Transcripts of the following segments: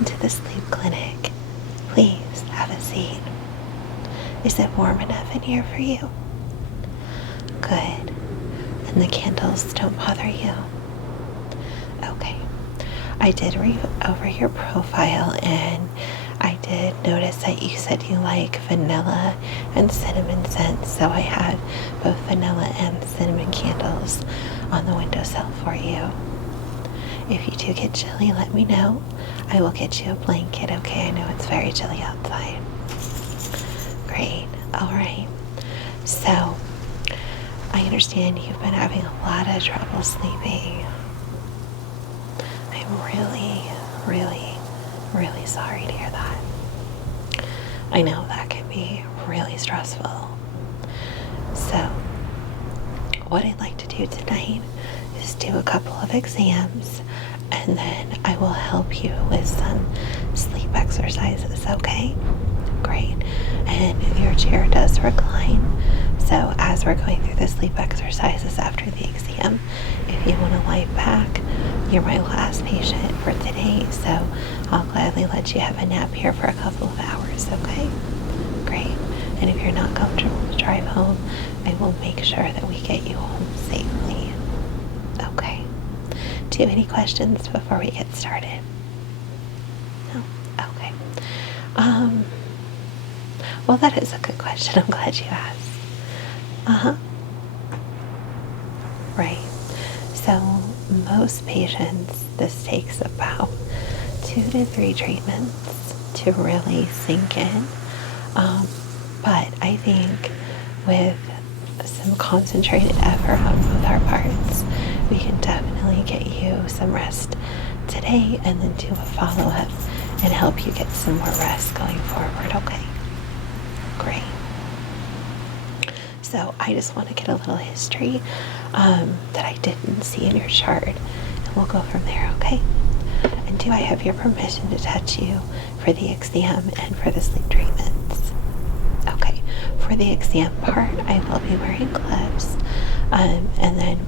Welcome to the sleep clinic. Please have a seat. Is it warm enough in here for you? Good. And the candles don't bother you? Okay. I did read over your profile and I did notice that you said you like vanilla and cinnamon scents, so I have both vanilla and cinnamon candles on the windowsill for you. If you do get chilly, let me know. I will get you a blanket, okay? I know it's very chilly outside. Great. All right. So, I understand you've been having a lot of trouble sleeping. I'm really sorry to hear that. I know that can be really stressful. So, what I'd like to do tonight is do a couple of exams, and then I will help you with some sleep exercises, okay? Great. And your chair does recline, so as we're going through the sleep exercises after the exam, if you want to lie back, you're my last patient for today, so I'll gladly let you have a nap here for a couple of hours, okay? Great. And if you're not comfortable to drive home, I will make sure that we get you home safely. Okay. Do you have any questions before we get started? No? Okay. Well, that is a good question. I'm glad you asked. Right. So most patients, this takes about 2 to 3 treatments to really sink in. But I think with some concentrated effort on both our parts, we can definitely get you some rest today and then do a follow-up and help you get some more rest going forward, okay? Great. So I just want to get a little history that I didn't see in your chart, and we'll go from there, okay? And do I have your permission to touch you for the exam and for the sleep treatments? Okay. For the exam part, I will be wearing gloves, and then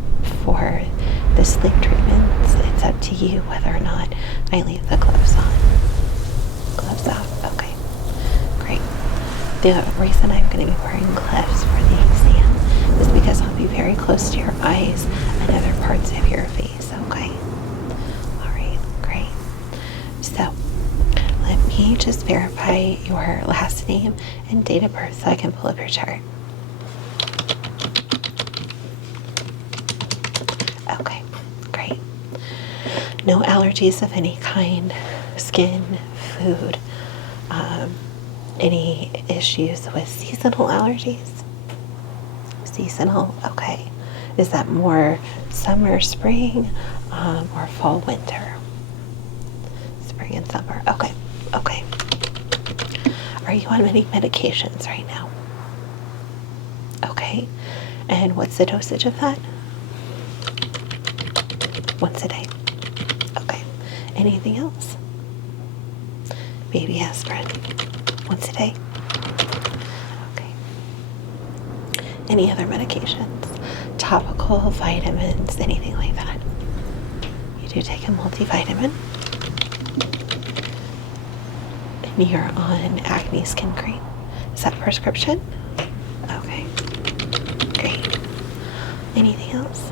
for the sleep treatments, it's up to you whether or not I leave the gloves on. Gloves off, okay, great. The reason I'm going to be wearing gloves for the exam is because I'll be very close to your eyes and other parts of your face, okay? All right, great. So, let me just verify your last name and date of birth so I can pull up your chart. Okay, great. No allergies of any kind, skin, food, any issues with seasonal allergies? Seasonal, okay. Is that more summer, spring, or fall, winter? Spring and summer, okay. Okay. Are you on any medications right now? Okay. And what's the dosage of that? Once a day. Okay. Anything else? Baby aspirin. Once a day. Okay. Any other medications? Topical, vitamins, anything like that? You do take a multivitamin. And you're on acne skin cream. Is that prescription? Okay. Great. Anything else?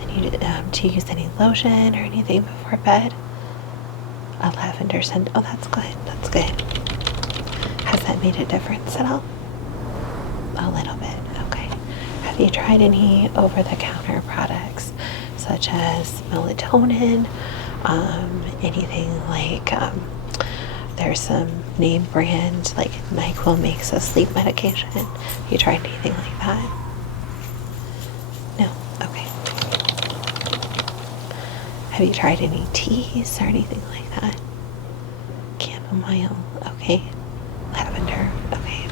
And you do you use any lotion or anything before bed? A lavender scent. Oh, that's good. That's good. Has that made a difference at all? A little bit. Okay. Have you tried any over-the-counter products such as melatonin? Anything like there's some name brand like NyQuil makes a sleep medication. Have you tried anything like that? No? Okay. Have you tried any teas or anything like that? Chamomile, okay. Lavender, okay.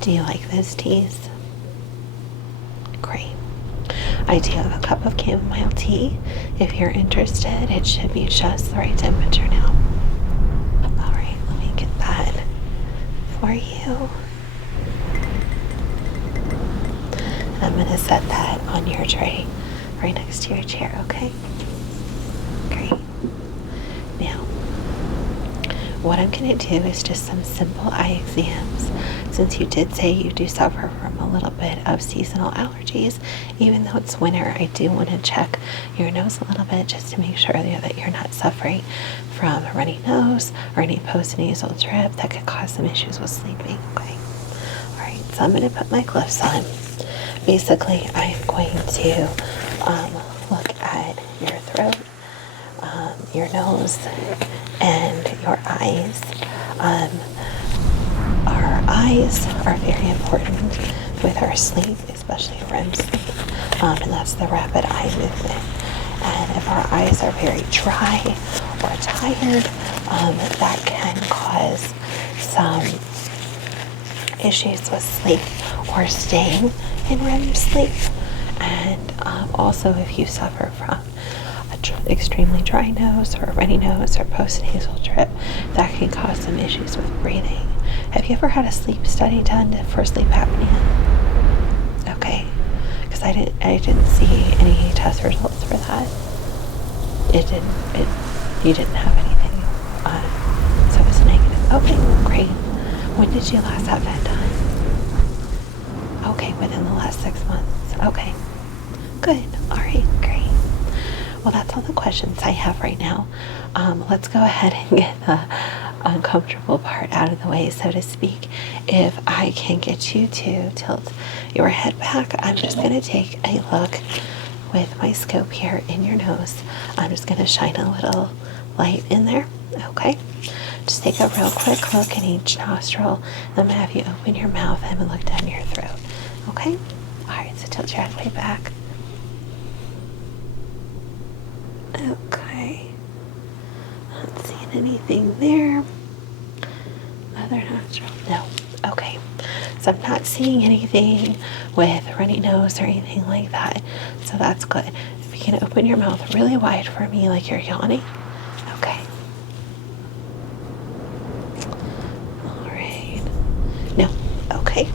Do you like those teas? Great. I do have a cup of chamomile tea. If you're interested, it should be just the right temperature now. Alright, let me get that for you. I'm going to set that on your tray right next to your chair, okay? what I'm going to do is just some simple eye exams. Since you did say you do suffer from a little bit of seasonal allergies, even though it's winter, I do want to check your nose a little bit just to make sure that you're not suffering from a runny nose or any postnasal drip that could cause some issues with sleeping. Okay. All right. So I'm going to put my gloves on. Basically, I'm going to look at your throat, your nose, and your eyes. Our eyes are very important with our sleep, especially REM sleep, and that's the rapid eye movement. And if our eyes are very dry or tired, that can cause some issues with sleep or staying in REM sleep. And also, if you suffer from extremely dry nose or runny nose or postnasal drip, that can cause some issues with breathing. Have you ever had a sleep study done for sleep apnea? Okay, because I didn't see any test results for that. You didn't have anything, so it was negative. Okay, great. When did you last have that done? Okay, within the last 6 months. Okay, good. All right, great. Well, that's all the questions I have right now. Let's go ahead and get the uncomfortable part out of the way, so to speak. If I can get you to tilt your head back, I'm just going to take a look with my scope here in your nose. I'm just going to shine a little light in there. Okay. Just take a real quick look in each nostril. I'm going to have you open your mouth and look down your throat. Okay? All right, so tilt your head way back. Okay. Not seeing anything there. Other nostril. No. Okay. So I'm not seeing anything with runny nose or anything like that. So that's good. If you can open your mouth really wide for me like you're yawning. Okay. All right. No. Okay.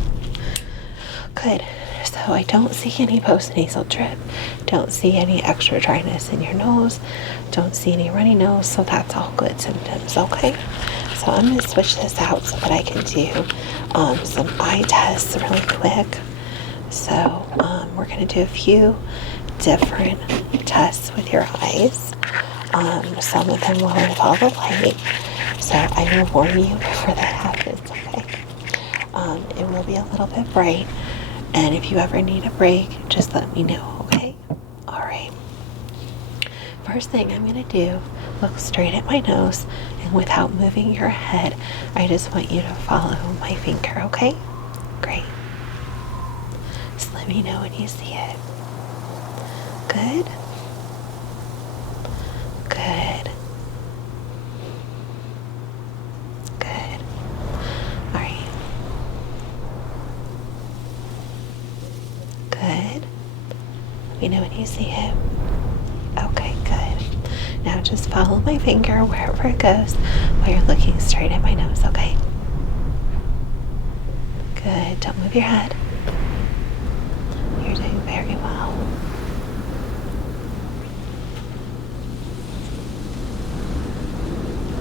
Good. So I don't see any postnasal drip. Don't see any extra dryness in your nose. Don't see any runny nose. So that's all good symptoms. Okay. So I'm going to switch this out so that I can do some eye tests really quick. So we're going to do a few different tests with your eyes. Some of them will involve a light. So I will warn you before that happens. Okay. It will be a little bit bright. And if you ever need a break, just let me know, okay? All right. First thing I'm going to do, look straight at my nose, and without moving your head, I just want you to follow my finger, okay? Great. Just let me know when you see it. Good. Good. Good. All right. Good. Let me know when you see it. Okay, good. Now just follow my finger wherever it goes while you're looking straight at my nose, okay? Good. Don't move your head. You're doing very well.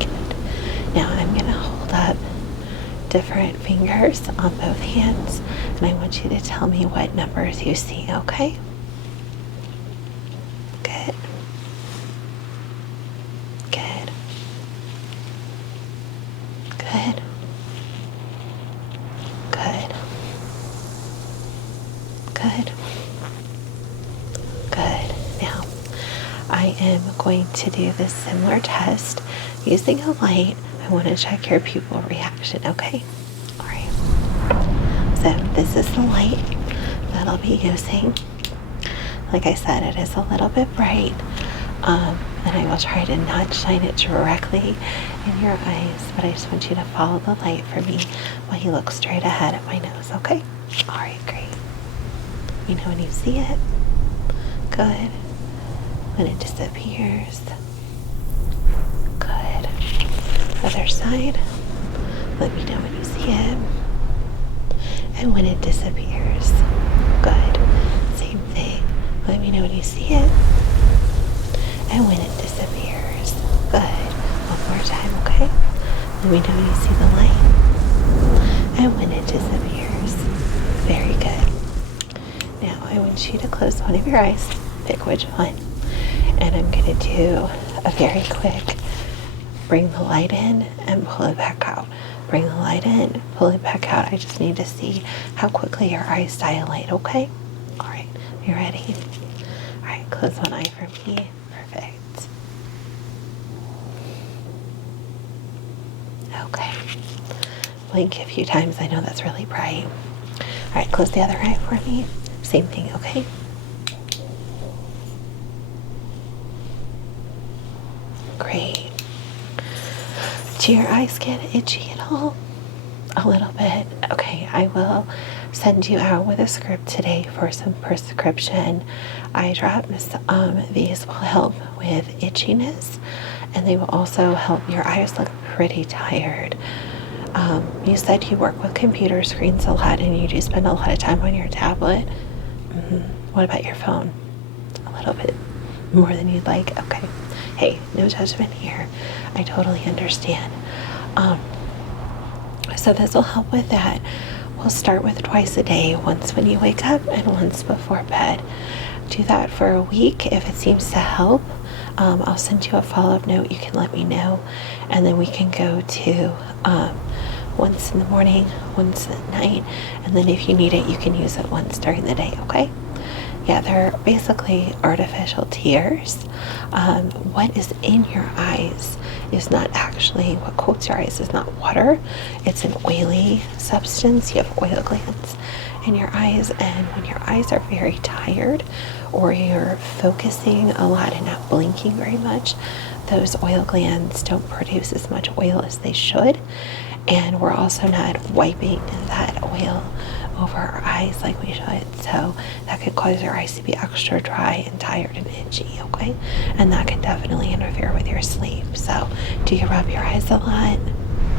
Good. Now I'm going to hold up different fingers on both hands, and I want you to tell me what numbers you see, okay? Good. Good. Good. Good. Good. Good. Now, I am going to do this similar test using a light. I want to check your pupil reaction, okay? All right. So this is the light that I'll be using. Like I said, it is a little bit bright, and I will try to not shine it directly in your eyes, but I just want you to follow the light for me while you look straight ahead at my nose, okay? All right, great. You know when you see it? Good. When it disappears. Good. Other side. Let me know when you see it. And when it disappears. Good. Same thing. Let me know when you see it. And when it disappears. Good. One more time, okay? Let me know when you see the light and when it disappears. Very good. Now I want you to close one of your eyes, pick which one, and I'm going to do a very quick bring the light in and pull it back out. Bring the light in, pull it back out. I just need to see how quickly your eyes dilate, okay? All right, you ready? All right, close one eye for me. Perfect. Okay. Blink a few times. I know that's really bright. All right, close the other eye for me. Same thing, okay? Great. Do your eyes get itchy at all? A little bit. Okay, I will send you out with a script today for some prescription eye drops. These will help with itchiness, and they will also help your eyes look pretty tired. You said you work with computer screens a lot and you do spend a lot of time on your tablet. What about your phone? A little bit more than you'd like? Okay. Hey, no judgment here. I totally understand. So this will help with that. We'll start with twice a day, once when you wake up and once before bed. Do that for a week. If it seems to help, I'll send you a follow-up note. You can let me know, and then we can go to once in the morning, once at night, and then if you need it, you can use it once during the day, okay? Yeah, they're basically artificial tears. What is in your eyes is not actually, what coats your eyes is not water. It's an oily substance. You have oil glands in your eyes, and when your eyes are very tired or you're focusing a lot and not blinking very much, those oil glands don't produce as much oil as they should. And we're also not wiping that oil over our eyes like we should, so that could cause your eyes to be extra dry and tired and itchy, okay? And that can definitely interfere with your sleep. So do you rub your eyes a lot?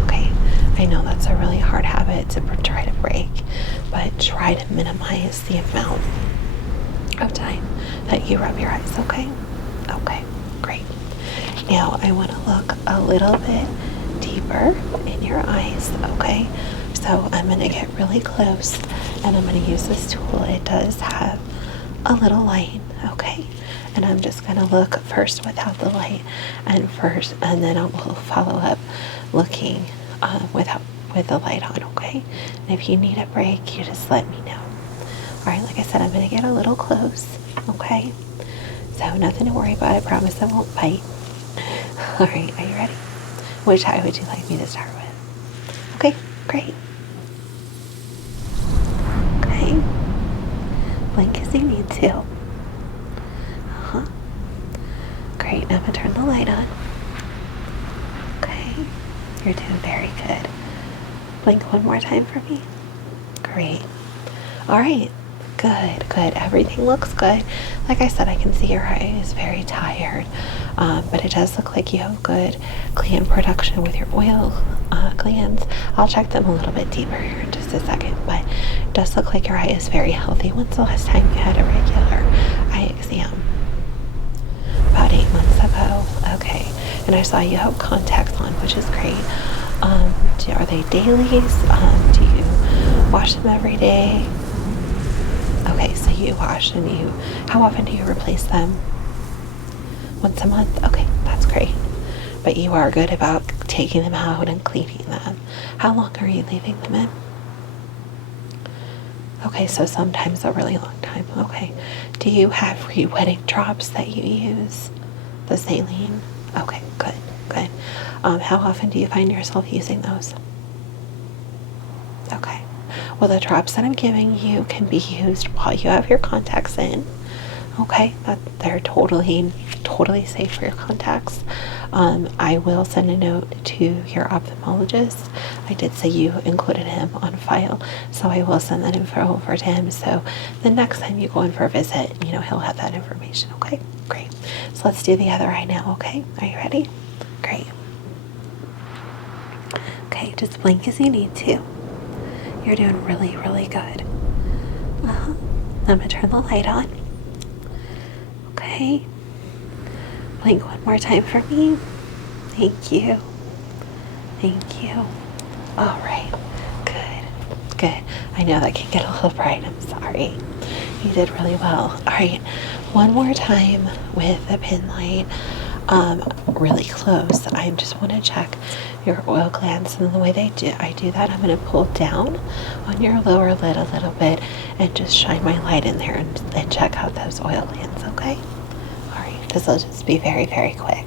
Okay, I know that's a really hard habit to try to break, but try to minimize the amount of time that you rub your eyes, okay? Okay, great. Now I want to look a little bit deeper in your eyes, okay? So I'm going to get really close and I'm going to use this tool. It does have a little light, okay? And I'm just going to look first without the light and then I will follow up looking with the light on, okay? And if you need a break, you just let me know. All right, like I said, I'm going to get a little close, okay? So nothing to worry about. I promise I won't bite. All right, are you ready? Which eye would you like me to start with? Okay, great. Okay. Blink as you need to. Great, now I'm going to turn the light on. Okay, you're doing very good. Blink one more time for me. Great. All right, good. Everything looks good. Like I said, I can see your eye is very tired, but it does look like you have good gland production with your oil glands. I'll check them a little bit deeper here in just a second, but it does look like your eye is very healthy. When's the last time you had a regular eye exam? About 8 months ago. Okay, and I saw you have contacts on, which is great. Are they dailies? Do you wash them every day? Okay, so you wash and how often do you replace them? Once a month? Okay, that's great. But you are good about taking them out and cleaning them. How long are you leaving them in? Okay, so sometimes a really long time. Okay. Do you have re-wetting drops that you use? The saline? Okay, good. How often do you find yourself using those? Okay. Well, the drops that I'm giving you can be used while you have your contacts in. Okay, they're totally safe for your contacts. I will send a note to your ophthalmologist. I did say you included him on file, so I will send that info over to him. So the next time you go in for a visit, he'll have that information. Okay, great. So let's do the other eye now. Okay, are you ready? Great. Okay, just blink as you need to. You're doing really, really good. I'm gonna turn the light on. Okay. Blink one more time for me. Thank you. Thank you. All right. Good. Good. I know that can get a little bright. I'm sorry. You did really well. All right. One more time with the pin light. Really close. I just want to check your oil glands, and the way I do that, I'm going to pull down on your lower lid a little bit and just shine my light in there and check out those oil glands, okay? All right, this will just be very, very quick.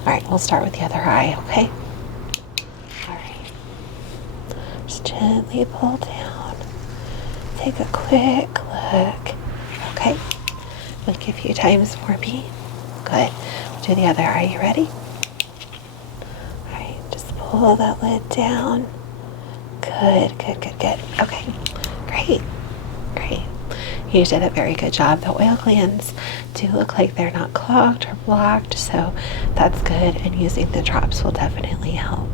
All right, we'll start with the other eye, okay? All right, just gently pull down. Take a quick look, okay? Blink a few times for me. Good. We'll do the other eye. You ready? Pull that lid down. Good, good, good, good. Okay, great, great. You did a very good job. The oil glands do look like they're not clogged or blocked, so that's good, and using the drops will definitely help.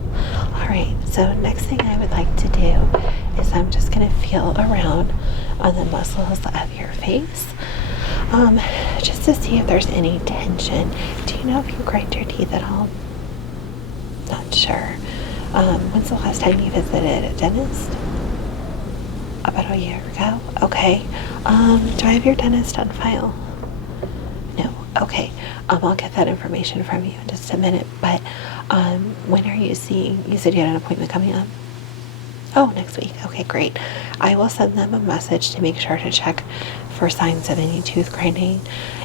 All right, so next thing I would like to do is I'm just gonna feel around on the muscles of your face, just to see if there's any tension. Do you know if you grind your teeth at all? Not sure. When's the last time you visited a dentist? About a year ago? Okay. Do I have your dentist on file? No. Okay. I'll get that information from you in just a minute. But when are you seeing? You said you had an appointment coming up? Oh, next week. Okay, great. I will send them a message to make sure to check for signs of any tooth grinding.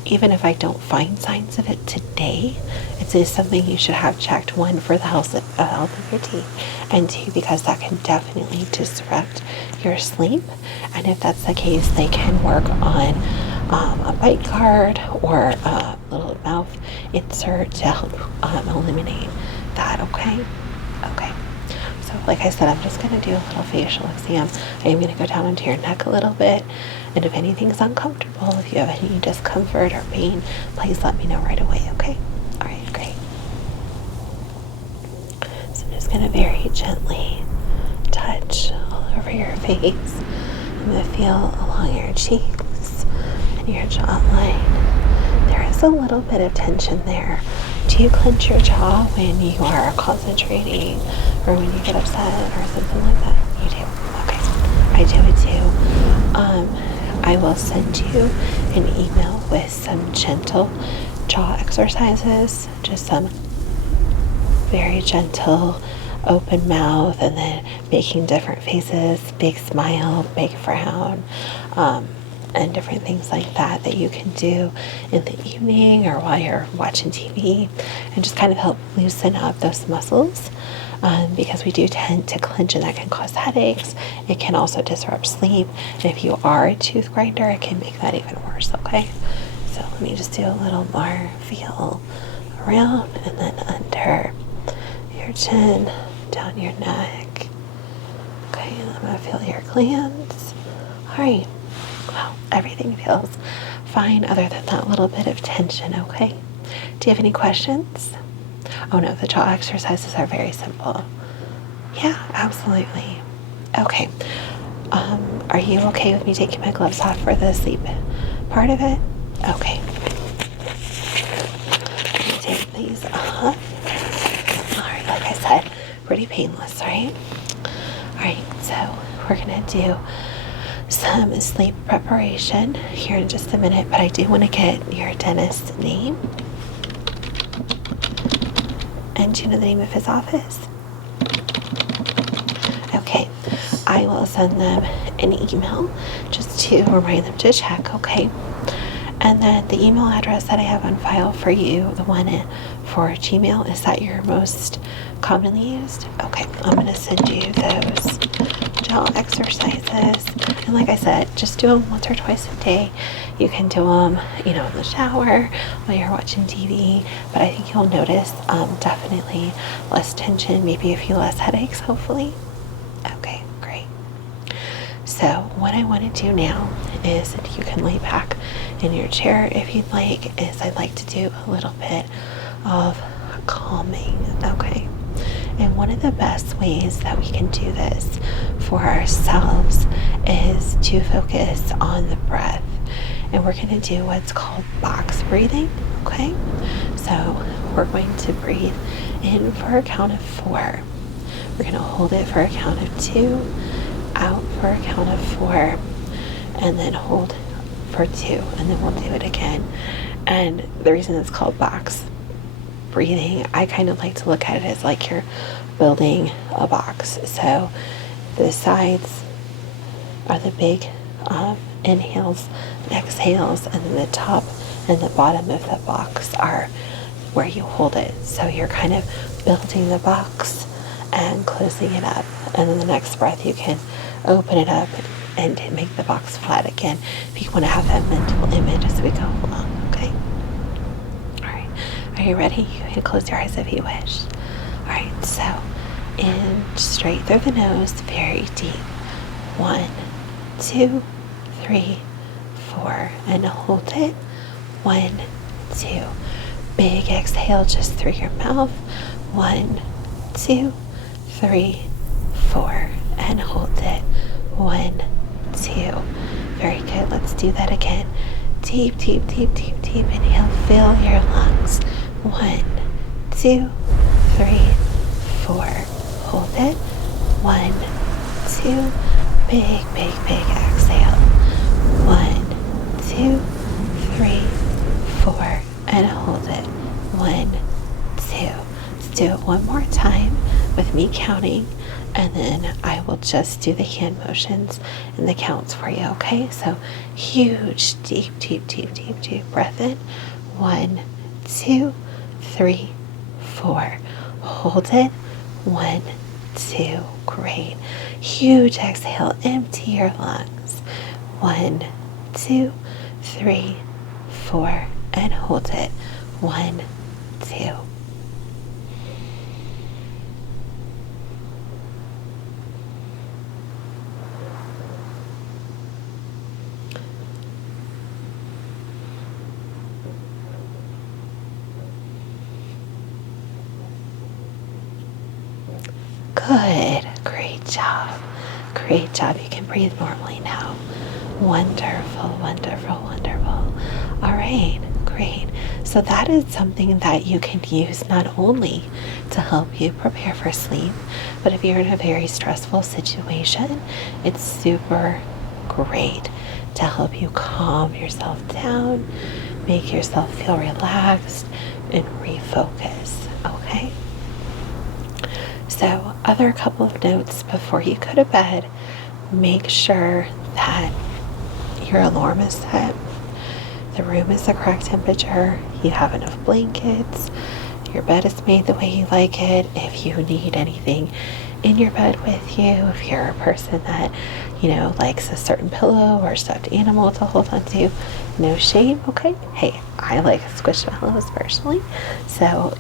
Even if I don't find signs of it today, it is something you should have checked. One, for the health of your teeth, and two, because that can definitely disrupt your sleep. And if that's the case, they can work on a bite guard or a little mouth insert to help eliminate that. Okay. So like I said, I'm just going to do a little facial exam. I am going to go down into your neck a little bit, and if anything's uncomfortable, if you have any discomfort or pain, please let me know right away, okay? All right, great. So I'm just going to very gently touch all over your face. I'm going to feel along your cheeks and your jawline. There is a little bit of tension there. Do you clench your jaw when you are concentrating or when you get upset or something like that? You do? Okay. I do it too. I will send you an email with some gentle jaw exercises, just some very gentle open mouth, and then making different faces, big smile, big frown, and different things like that that you can do in the evening or while you're watching TV, and just kind of help loosen up those muscles, because we do tend to clench, and that can cause headaches. It can also disrupt sleep, and if you are a tooth grinder, it can make that even worse, okay? So let me just do a little more feel around and then under your chin, down your neck. Okay, and I'm gonna feel your glands. All right. Wow, everything feels fine other than that little bit of tension, okay? Do you have any questions? Oh no, the jaw exercises are very simple. Yeah, absolutely. Okay. Are you okay with me taking my gloves off for the sleep part of it? Okay. Let me take these off. All right, like I said, pretty painless, right? All right, so we're gonna do some sleep preparation here in just a minute, but I do want to get your dentist's name. And do you know the name of his office? Okay, I will send them an email just to remind them to check, okay? And then the email address that I have on file for you, the one for Gmail, is that your most commonly used? Okay, I'm going to send you those jaw exercises. And like I said, just do them once or twice a day. You can do them, in the shower while you're watching TV. But I think you'll notice definitely less tension, maybe a few less headaches, hopefully. Okay, great. So what I want to do now is, you can lay back in your chair if you'd like, is I'd like to do a little bit of calming, okay? And one of the best ways that we can do this for ourselves is to focus on the breath. And we're going to do what's called box breathing, okay? So we're going to breathe in for a count of 4. We're going to hold it for a count of 2, out for a count of 4, and then hold for 2, and then we'll do it again. And the reason it's called box breathing, I kind of like to look at it as like you're building a box. So the sides are the big inhales, exhales, and then the top and the bottom of the box are where you hold it. So you're kind of building the box and closing it up, and then the next breath you can open it up and make the box flat again if you want to have that mental image as we go along. Okay, all right, are you ready? You can close your eyes if you wish. All right, so in straight through the nose, very deep. 1, 2, 3, 4, and hold it. 1, 2. Big exhale just through your mouth. 1, 2, 3, 4, and hold it. 1, 2. Very good. Let's do that again. Deep, deep, deep, deep, deep inhale. Fill your lungs. 1, 2, 3, 4. Hold it. 1, 2. Big, big, big exhale. 1, 2, 3, 4, and hold it. 1, 2. Let's do it one more time with me counting, and then I will just do the hand motions and the counts for you, okay? So huge, deep, deep, deep, deep, deep breath in. 1, 2, 3, 4. Hold it. 1, 2. Great. Huge exhale. Empty your lungs. 1, 2, 3, 4, and hold it. 1, 2. Good. Great job. Great job. You can breathe normally now. Wonderful, wonderful, wonderful. All right. Great. So that is something that you can use not only to help you prepare for sleep, but if you're in a very stressful situation, it's super great to help you calm yourself down, make yourself feel relaxed, and refocus. Okay? So, other couple of notes before you go to bed, make sure that your alarm is set, the room is the correct temperature, you have enough blankets, your bed is made the way you like it. If you need anything in your bed with you, if you're a person that, likes a certain pillow or stuffed animal to hold on to, no shame, okay? Hey, I like squishmallows personally, so,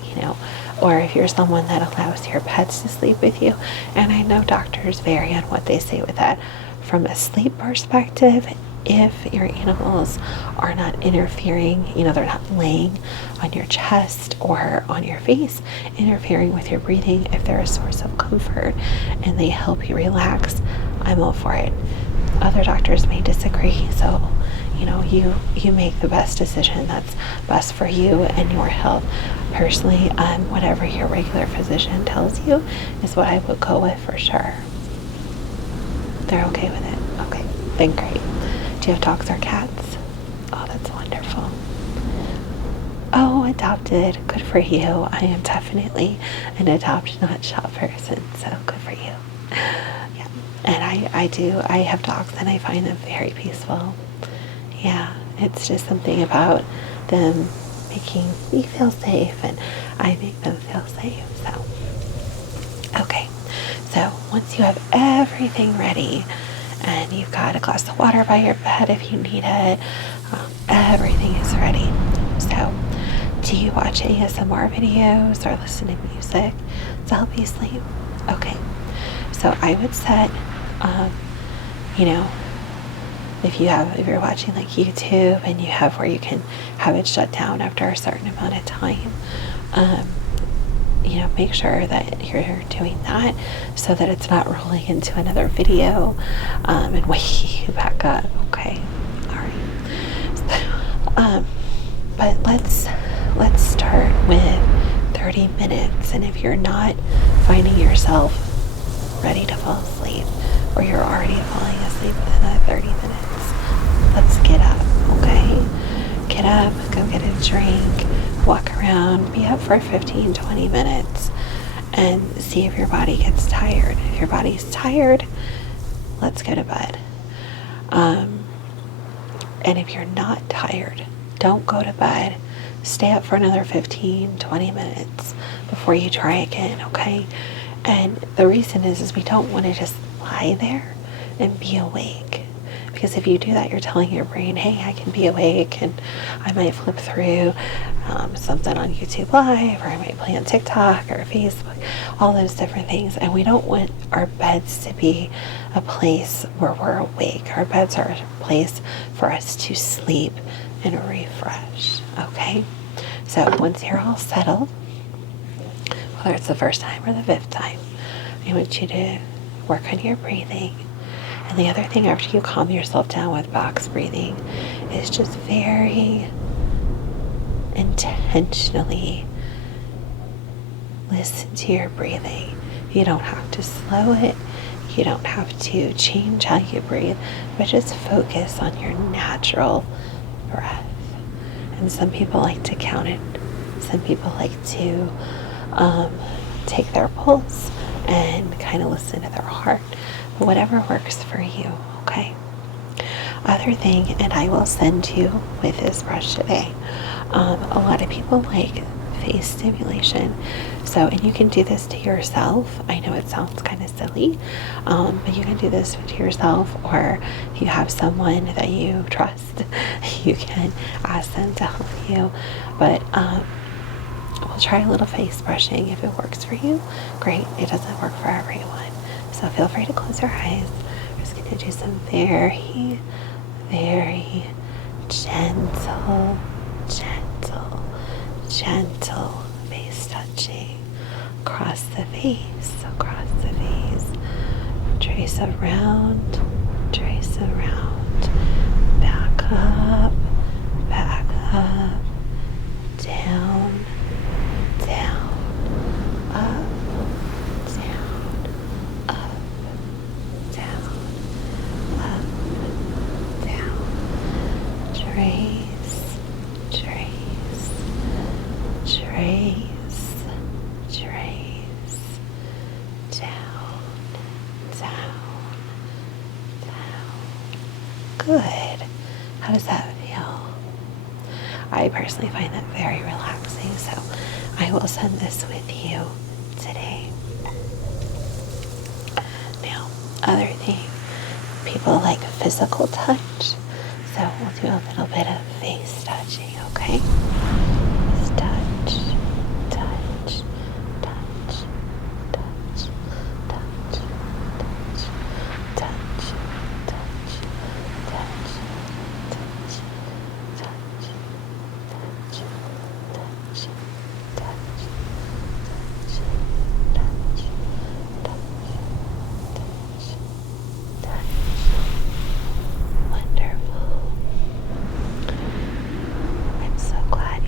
or if you're someone that allows your pets to sleep with you, and I know doctors vary on what they say with that. From a sleep perspective, if your animals are not interfering, they're not laying on your chest or on your face, interfering with your breathing, if they're a source of comfort and they help you relax, I'm all for it. Other doctors may disagree, so you make the best decision that's best for you and your health. Personally, whatever your regular physician tells you is what I would go with for sure. They're okay with it? Okay, then great. Do you have dogs or cats? Oh, that's wonderful. Oh, adopted. Good for you. I am definitely an adopt, not shop person, so good for you. Yeah, and I have dogs and I find them very peaceful. Yeah, it's just something about them making me feel safe, and I make them feel safe. So, okay. So once you have everything ready, and you've got a glass of water by your bed if you need it, everything is ready. So, do you watch ASMR videos or listen to music to help you sleep? Okay. So I would set, if you're watching like YouTube and you have where you can have it shut down after a certain amount of time, make sure that you're doing that so that it's not rolling into another video and waking you back up. Okay. All right. So, but let's start with 30 minutes. And if you're not finding yourself ready to fall asleep, or you're already falling asleep within that 30 minutes, let's get up, okay? Get up, go get a drink, walk around, be up for 15-20 minutes, and see if your body gets tired. If your body's tired, let's go to bed. And if you're not tired, don't go to bed. Stay up for another 15-20 minutes before you try again, okay? And the reason is we don't want to just lie there and be awake. Because if you do that, you're telling your brain, hey, I can be awake, and I might flip through something on YouTube Live, or I might play on TikTok or Facebook, all those different things. And we don't want our beds to be a place where we're awake. Our beds are a place for us to sleep and refresh, okay? So once you're all settled, whether it's the first time or the 5th time, I want you to work on your breathing. And the other thing, after you calm yourself down with box breathing, is just very intentionally listen to your breathing. You don't have to slow it. You don't have to change how you breathe, but just focus on your natural breath. And some people like to count it. Some people like to take their pulse and kind of listen to their heart. But whatever works for you, okay? Other thing, and I will send you with this brush today, a lot of people like face stimulation. So, and you can do this to yourself. I know it sounds kind of silly, but you can do this to yourself, or if you have someone that you trust, you can ask them to help you. But we'll try a little face brushing. If it works for you, great. It doesn't work for everyone. So feel free to close your eyes. I'm just going to do some very, very gentle face touching across the face, trace around, back up, down, up, Good. How does that feel? I personally find that very relaxing, so I will send this with you today. Now, other thing, people like physical touch, so we'll do a little bit of face touching, okay? Just touch. Wonderful. I'm so glad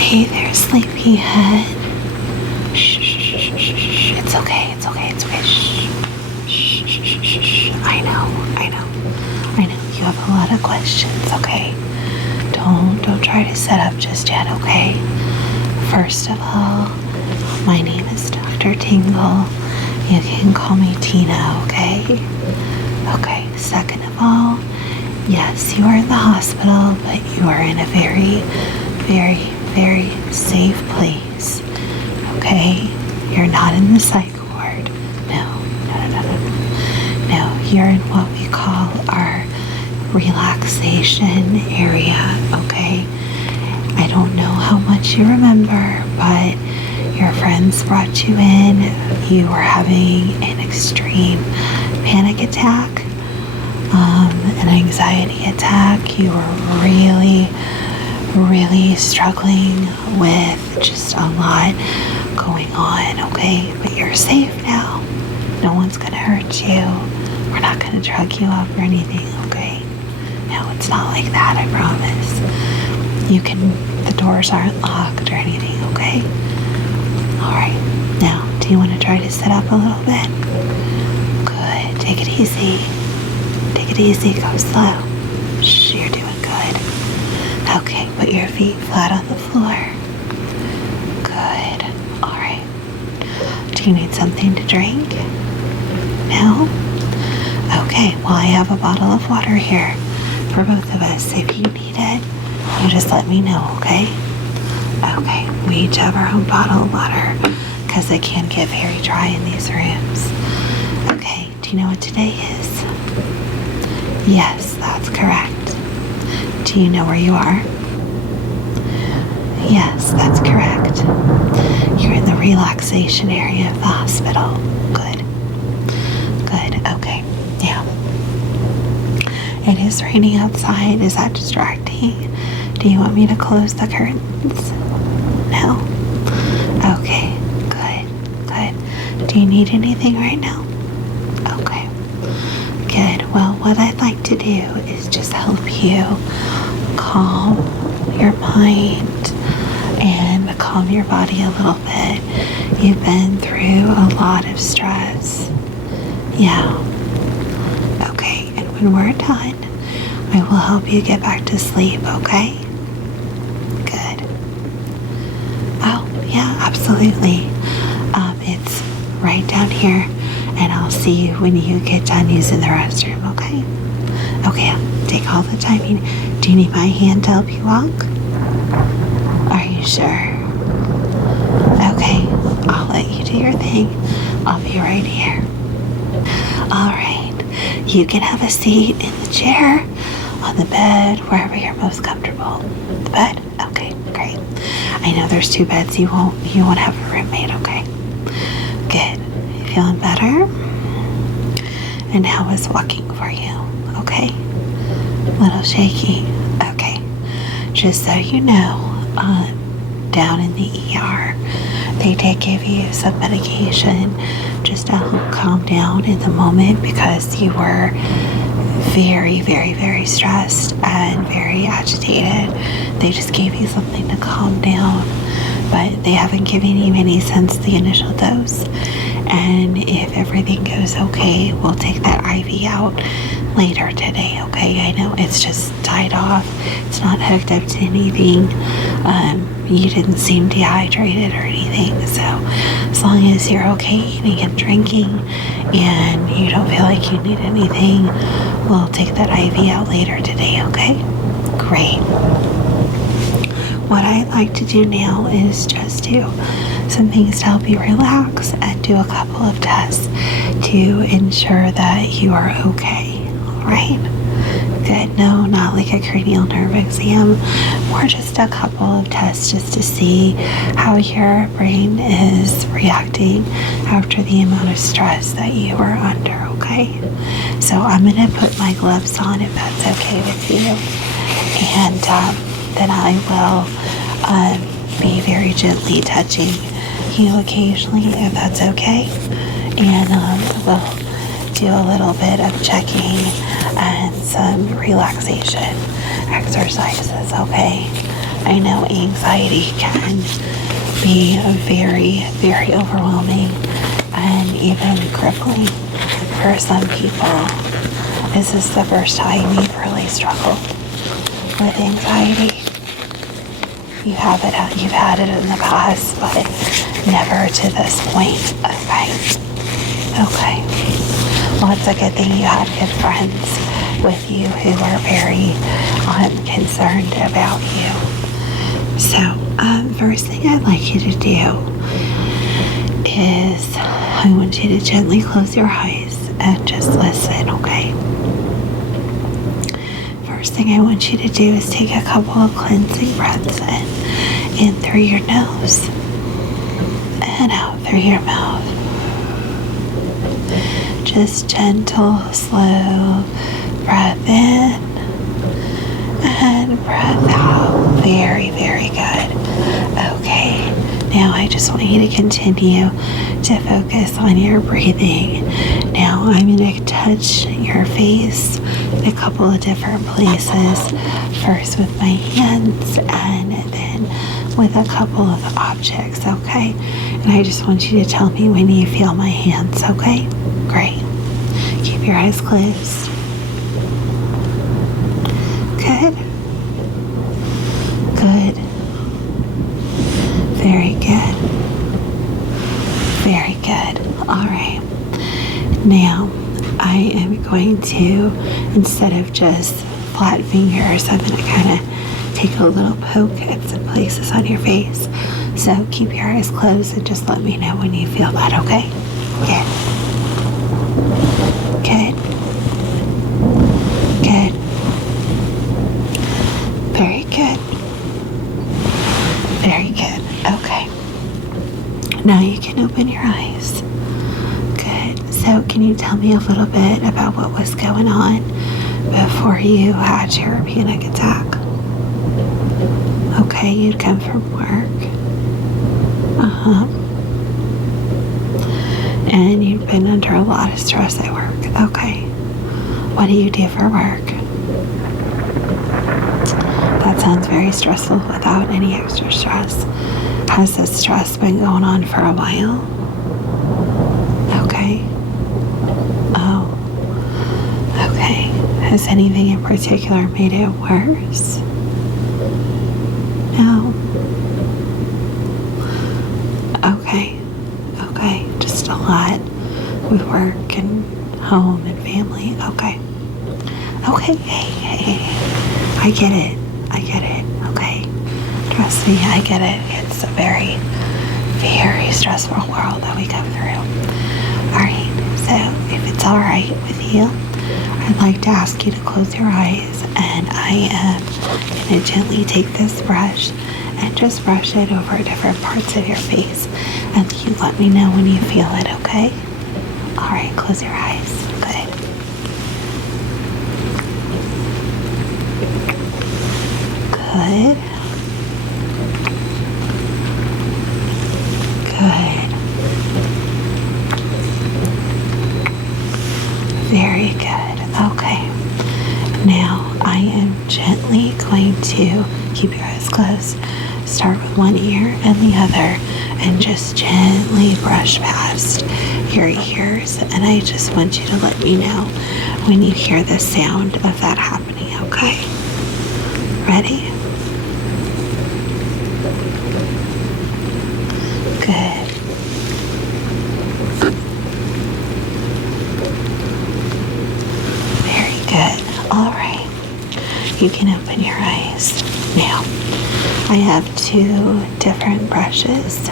hey there, sleepyhead. Shh, shh, shh, shh, shh. It's okay, it's okay, it's okay. Shh. Shh, shh, shh, shh, shh. I know. You have a lot of questions, okay? Don't try to set up just yet, okay? First of all, my name is Dr. Tingle. You can call me Tina, okay? Okay, second of all, yes, you are in the hospital, but you are in a very, very, very safe place, okay? You're not in the psych ward. No. No, you're in what we call our relaxation area, okay? I don't know how much you remember, but your friends brought you in. You were having an extreme panic attack, an anxiety attack. You were really, really struggling with just a lot going on, okay? But you're safe now. No one's gonna hurt you. We're not gonna drug you up or anything, okay? No, it's not like that, I promise. The doors aren't locked or anything, okay? Alright, now, do you want to try to sit up a little bit? Good, take it easy. Take it easy, go slow. Shh, you're doing good. Okay, put your feet flat on the floor. Good, alright. Do you need something to drink? No? Okay, well, I have a bottle of water here for both of us. If you need it, you just let me know, okay? Okay, we each have our own bottle of water because it can get very dry in these rooms. Okay, do you know what today is? Yes, that's correct. Do you know where you are? Yes, that's correct. You're in the relaxation area of the hospital. Good. Okay. Yeah. It is raining outside. Is that distracting? Do you want me to close the curtains? No? Okay. Good. Do you need anything right now? Okay. Good. Well, what I'd like to do is just help you calm your mind and calm your body a little bit. You've been through a lot of stress. Yeah. Okay, and when we're done, I will help you get back to sleep, okay? Good. Oh, yeah, absolutely. It's right down here, and I'll see you when you get done using the restroom, okay? Okay, take all the time you need. Do you need my hand to help you walk? Are you sure? Okay, I'll let you do your thing. I'll be right here. Alright, you can have a seat in the chair, on the bed, wherever you're most comfortable. The bed? Okay, great. I know there's 2 beds. You won't have a roommate, okay? Good. You feeling better? And how is walking for you? Okay? A little shaky? Okay. Just so you know, down in the ER, they did give you some medication just to help calm down in the moment because you were very, very, very stressed and very agitated. They just gave you something to calm down, but they haven't given you any since the initial dose. And if everything goes okay, we'll take that IV out later today, okay? I know it's just tied off. It's not hooked up to anything. You didn't seem dehydrated or anything, so as long as you're okay eating and drinking and you don't feel like you need anything, we'll take that IV out later today, okay? Great. What I'd like to do now is just do some things to help you relax and do a couple of tests to ensure that you are okay, alright? Good. No, not like a cranial nerve exam, more just a couple of tests just to see how your brain is reacting after the amount of stress that you are under, okay? So I'm going to put my gloves on if that's okay with you, and then I will be very gently touching you occasionally if that's okay, and we'll do a little bit of checking and some relaxation exercises, okay? I know anxiety can be very, very overwhelming and even crippling for some people. Is this the first time you've really struggled with anxiety? You've had it in the past, but never to this point. Okay. Well, it's a good thing you had good friends with you who are very concerned about you. So, first thing I'd like you to do is I want you to gently close your eyes and just listen, okay? First thing I want you to do is take a couple of cleansing breaths in through your nose and out through your mouth. Just gentle, slow breath in and breath out. Very, very good. Okay, now I just want you to continue to focus on your breathing. Now I'm going to touch your face in a couple of different places. First with my hands and then with a couple of objects, okay? And I just want you to tell me when you feel my hands, okay? Great. Keep your eyes closed. Good. Good. Very good. Very good. All right. Now, I am going to, instead of just flat fingers, I'm going to kind of take a little poke at some places on your face. So keep your eyes closed and just let me know when you feel that, okay? Good. Good. Good. Very good. Very good. Okay. Now you can open your eyes. Good. So can you tell me a little bit about what was going on before you had your panic attack? Okay, you'd come from work. And you've been under a lot of stress at work. Okay. What do you do for work? That sounds very stressful without any extra stress. Has this stress been going on for a while? Okay. Oh. Okay. Has anything in particular made it worse? No. Okay. Okay. Just a lot with work and home and family. Okay. Okay. Hey. I get it. Okay. Trust me, I get it. It's a very, very stressful world that we go through. Alright, so if it's alright with you, I'd like to ask you to close your eyes, and I am going to gently take this brush and just brush it over different parts of your face, and you let me know when you feel it, okay? Alright, close your eyes. Good. Good. Good. Very good. Okay. Now I am gently going to keep your eyes closed. Start with one ear and the other and just gently brush past your ears. And I just want you to let me know when you hear the sound of that happening, okay? Ready? Good. Very good. All right. You can open your eyes. Now, I have two different brushes.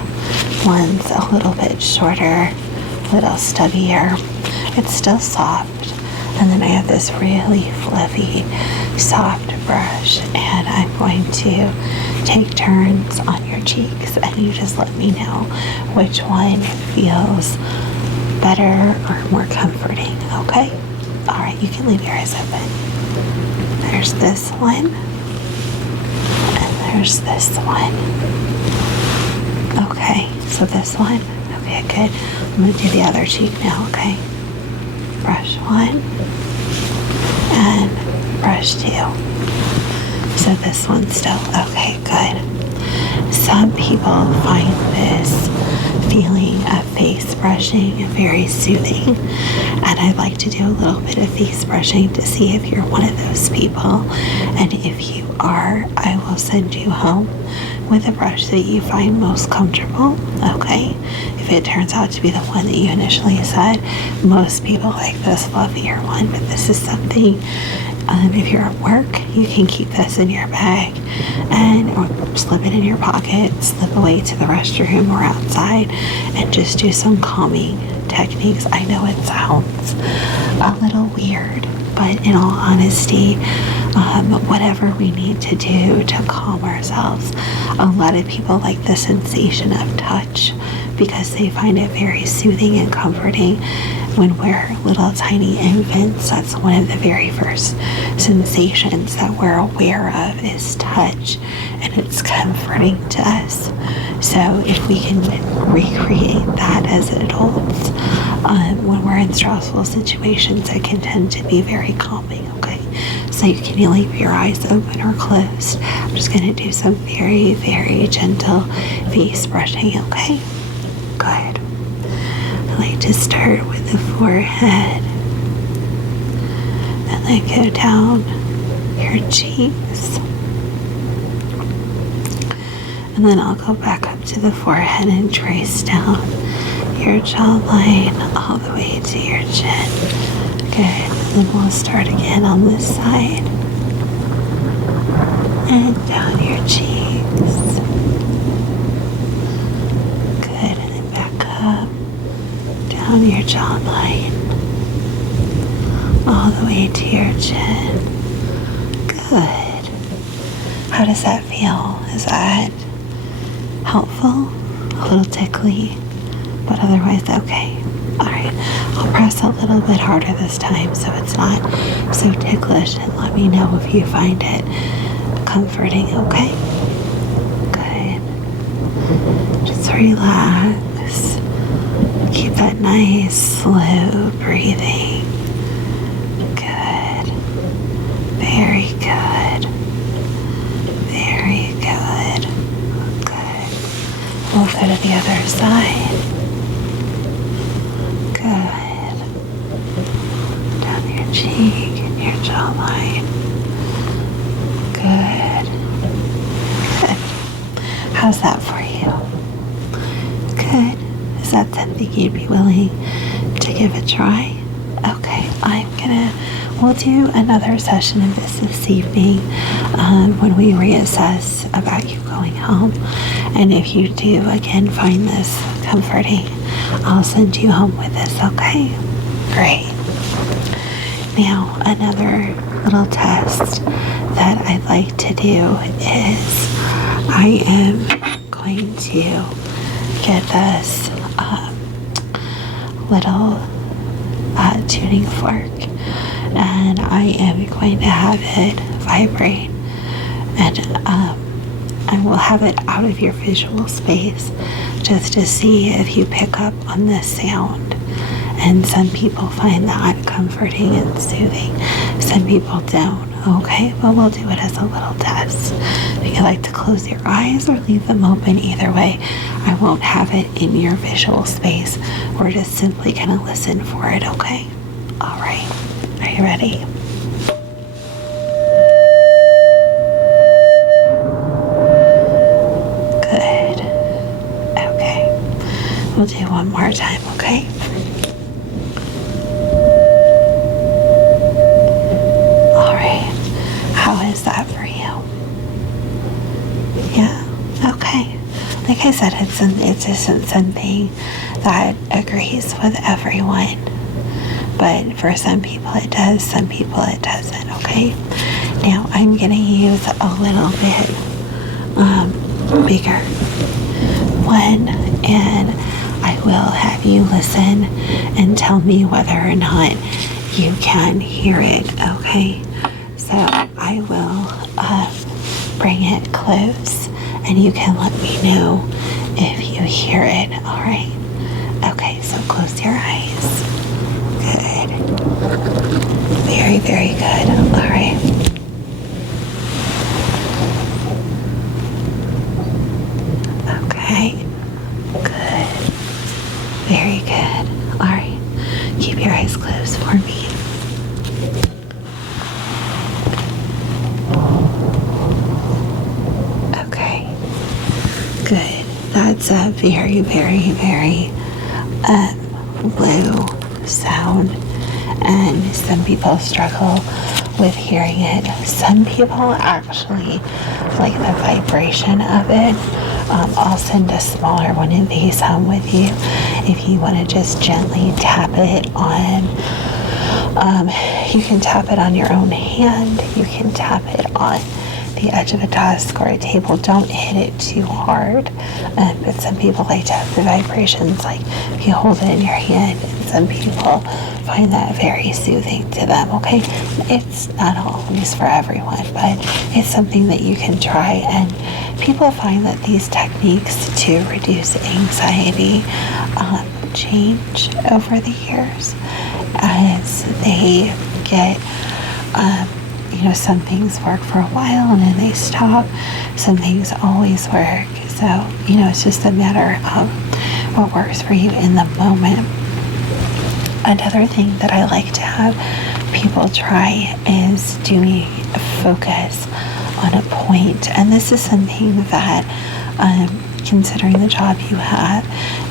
One's a little bit shorter, a little stubbier. It's still soft. And then I have this really fluffy, soft brush. And I'm going to take turns on your cheeks. And you just let me know which one feels better or more comforting. Okay? All right, you can leave your eyes open. There's this one. And there's this one. Okay, so this one. Okay, good. I'm going to do the other cheek now, okay? Brush one and brush two. So this one's still okay, good. Some people find this feeling of face brushing very soothing, and I'd like to do a little bit of face brushing to see if you're one of those people. And if you are, I will send you home with a brush that you find most comfortable, okay? If it turns out to be the one that you initially said, most people like this fluffier one, but this is something, if you're at work, you can keep this in your bag and or slip it in your pocket, slip away to the restroom or outside, and just do some calming techniques. I know it sounds a little weird, but in all honesty, whatever we need to do to calm ourselves. A lot of people like the sensation of touch because they find it very soothing and comforting. When we're little tiny infants, that's one of the very first sensations that we're aware of is touch, and it's comforting to us. So if we can recreate that as adults, when we're in stressful situations, it can tend to be very calming, okay? So you can leave your eyes open or closed. I'm just going to do some very, very gentle face brushing, okay? Good. I like to start with the forehead and then go down your cheeks. And then I'll go back up to the forehead and trace down your jawline all the way to your chin. Good. And then we'll start again on this side. And down your cheeks. Good. And then back up. Down your jawline. All the way to your chin. Good. How does that feel? Is that helpful? A little tickly, but otherwise okay. Alright, I'll press a little bit harder this time so it's not so ticklish, and let me know if you find it comforting, okay? Good. Just relax. Keep that nice, slow breathing. Good. Very good. Very good. Good. We'll go to the other side. Good. Down your cheek and your jawline. Good. Good. How's that for you? Good. Is that something you'd be willing to give a try? Okay, we'll do another session of this evening when we reassess about you going home. And if you do, again, find this comforting, I'll send you home with this, okay? Great. Now, another little test that I'd like to do is I am going to get this little tuning fork, and I am going to have it vibrate, and I will have it out of your visual space just to see if you pick up on this sound. And some people find that comforting and soothing, some people don't. Okay, but we'll do it as a little test. If you like to close your eyes or leave them open, either way, I won't have it in your visual space. We're just simply gonna listen for it, okay? All right, are you ready? Good. Okay, we'll do one more time, okay? How is that for you? Yeah? Okay. Like I said, it isn't something that agrees with everyone. But for some people it does, some people it doesn't, okay? Now I'm going to use a little bit bigger one, and I will have you listen and tell me whether or not you can hear it, okay? So I will bring it close, and you can let me know if you hear it, all right? Okay, so close your eyes. Good. Very, very good. All right. okay? Good. Very good. All right. Keep your eyes closed for me. Okay. Good. That's a very, very, very low sound, and some people struggle with hearing it. Some people actually like the vibration of it. I'll send a smaller one of these home with you if you want to just gently tap it on. You can tap it on your own hand. You can tap it on the edge of a desk or a table. Don't hit it too hard. But some people like to have the vibrations, like if you hold it in your hand, and some people find that very soothing to them, okay? It's not always for everyone, but it's something that you can try. And people find that these techniques to reduce anxiety change over the years as they get some things work for a while and then they stop. Some things always work. So, it's just a matter of what works for you in the moment. Another thing that I like to have people try is doing a focus on a point. And this is something that, considering the job you have,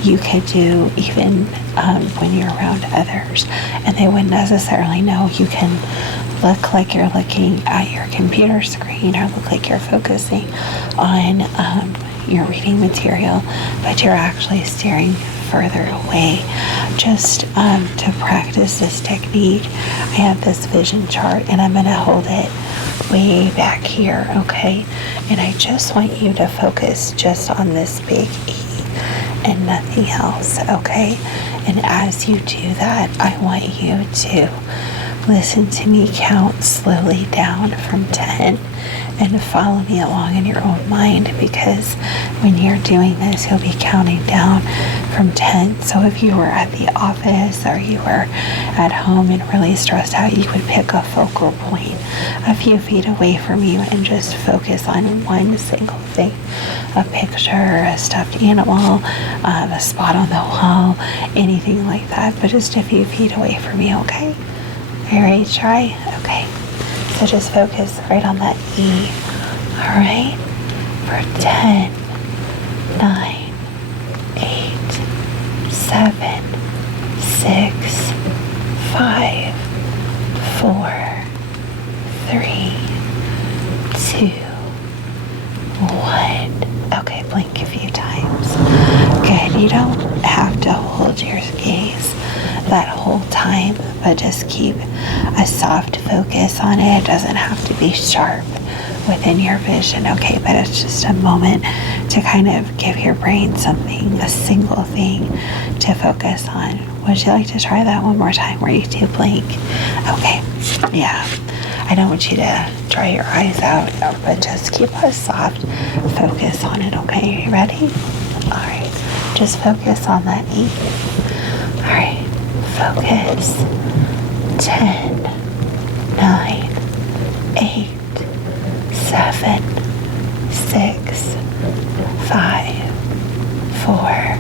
you could do even when you're around others. And they wouldn't necessarily know. You can look like you're looking at your computer screen or look like you're focusing on your reading material, but you're actually staring further away. Just to practice this technique, I have this vision chart and I'm going to hold it way back here, okay? And I just want you to focus just on this big E and nothing else, okay? And as you do that, I want you to listen to me count slowly down from 10 and follow me along in your own mind, because when you're doing this, you'll be counting down from 10. So if you were at the office or you were at home and really stressed out, you would pick a focal point a few feet away from you and just focus on one single thing. A picture, a stuffed animal, a spot on the wall, anything like that, but just a few feet away from you, okay? Are you ready to try? Okay. So just focus right on that E. All right? For 10, 9, 8, 7, 6, 5, 4, 3, 2, 1. Okay, blink a few times. Good. You don't have to hold your gaze that whole time, but just keep a soft focus on it. It doesn't have to be sharp within your vision, okay? But it's just a moment to kind of give your brain something, a single thing to focus on. Would you like to try that one more time where you do blink? Okay, yeah. I don't want you to dry your eyes out, but just keep a soft focus on it, okay? Are you ready? All right, just focus on that E. All right. Focus. 10, 9, 8, 7, 6, 5, 4,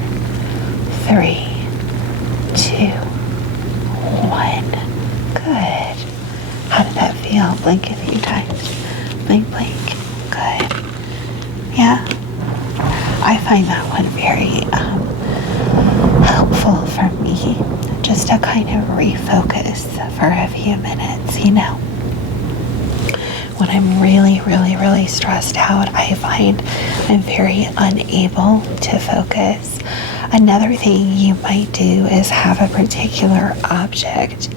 3, 2, 1. Good. How did that feel? Blink a few times. Blink, blink. Good. Yeah. I find that one very helpful for me, just to kind of refocus for a few minutes, When I'm really, really, really stressed out, I find I'm very unable to focus. Another thing you might do is have a particular object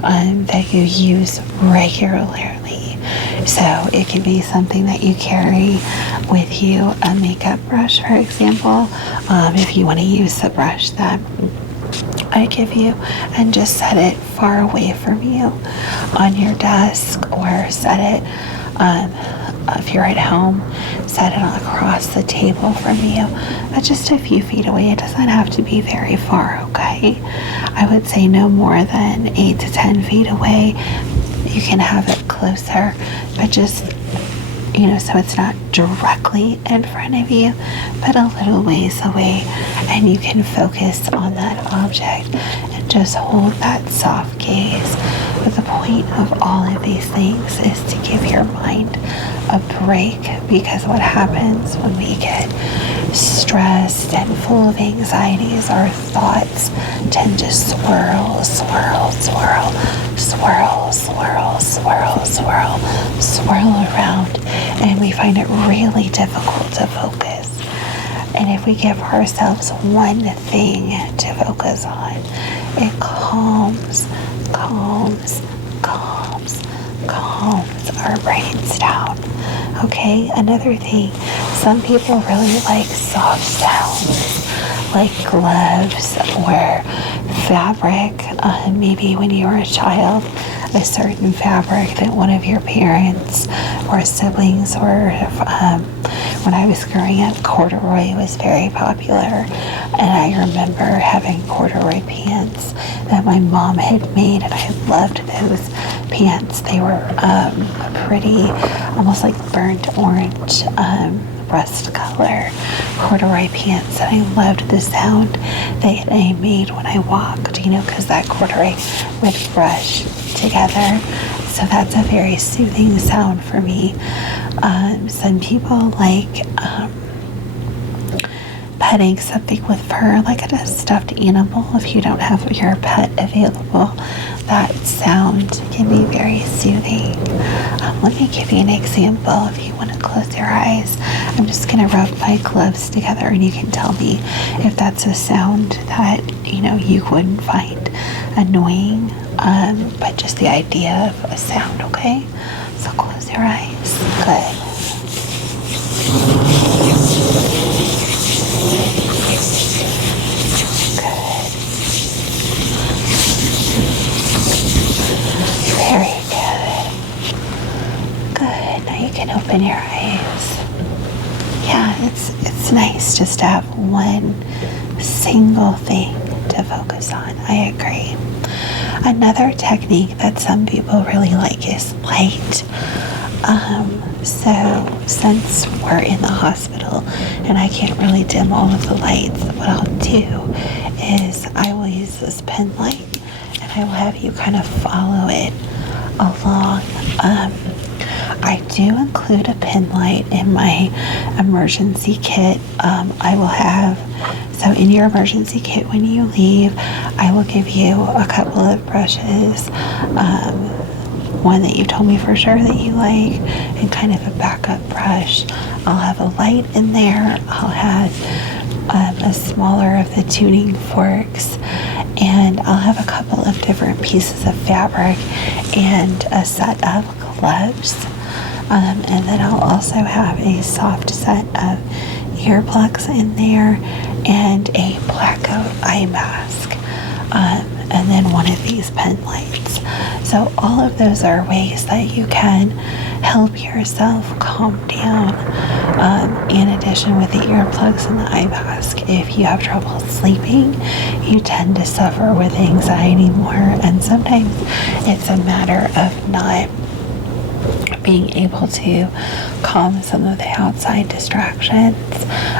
that you use regularly. So it can be something that you carry with you, a makeup brush, for example, if you want to use the brush that I give you, and just set it far away from you on your desk, or set it, if you're at home, set it across the table from you, just a few feet away. It doesn't have to be very far, okay? I would say no more than 8 to 10 feet away. You can have it closer, but just, so it's not directly in front of you, but a little ways away, and you can focus on that object and just hold that soft gaze. But the point of all of these things is to give your mind a break, because what happens when we get stressed and full of anxieties, our thoughts tend to swirl, swirl around, and we find it really difficult to focus. And if we give ourselves one thing to focus on, it calms our brains down. Okay, another thing, some people really like soft sounds, like gloves or fabric. Maybe when you were a child, a certain fabric that one of your parents or siblings, or when I was growing up, corduroy was very popular, and I remember having corduroy pants that my mom had made, and I loved those pants. They were pretty, almost like burnt orange, rust color corduroy pants, and I loved the sound that I made when I walked, because that corduroy would brush together. So that's a very soothing sound for me. Some people like petting something with fur, like a stuffed animal. If you don't have your pet available, that sound can be very soothing. Let me give you an example. If you want to close your eyes, I'm just going to rub my gloves together, and you can tell me if that's a sound that you wouldn't find annoying, but just the idea of a sound. Okay, so close your eyes. Good. Very good. Good. Now you can open your eyes. Yeah, it's nice just to have one single thing to focus on. I agree. Another technique that some people really like is light. So since we're in the hospital and I can't really dim all of the lights, what I'll do is I will use this pen light, and I will have you kind of follow it along. I do include a pen light in my emergency kit. I will have, so in your emergency kit when you leave, I will give you a couple of brushes, one that you told me for sure that you like, and kind of a backup brush. I'll have a light in there. I'll have a smaller of the tuning forks, and I'll have a couple of different pieces of fabric and a set of gloves. And then I'll also have a soft set of earplugs in there and a blackout eye mask. And then one of these pen lights. So all of those are ways that you can help yourself calm down. In addition, with the earplugs and the eye mask, if you have trouble sleeping, you tend to suffer with anxiety more, and sometimes it's a matter of not being able to calm some of the outside distractions.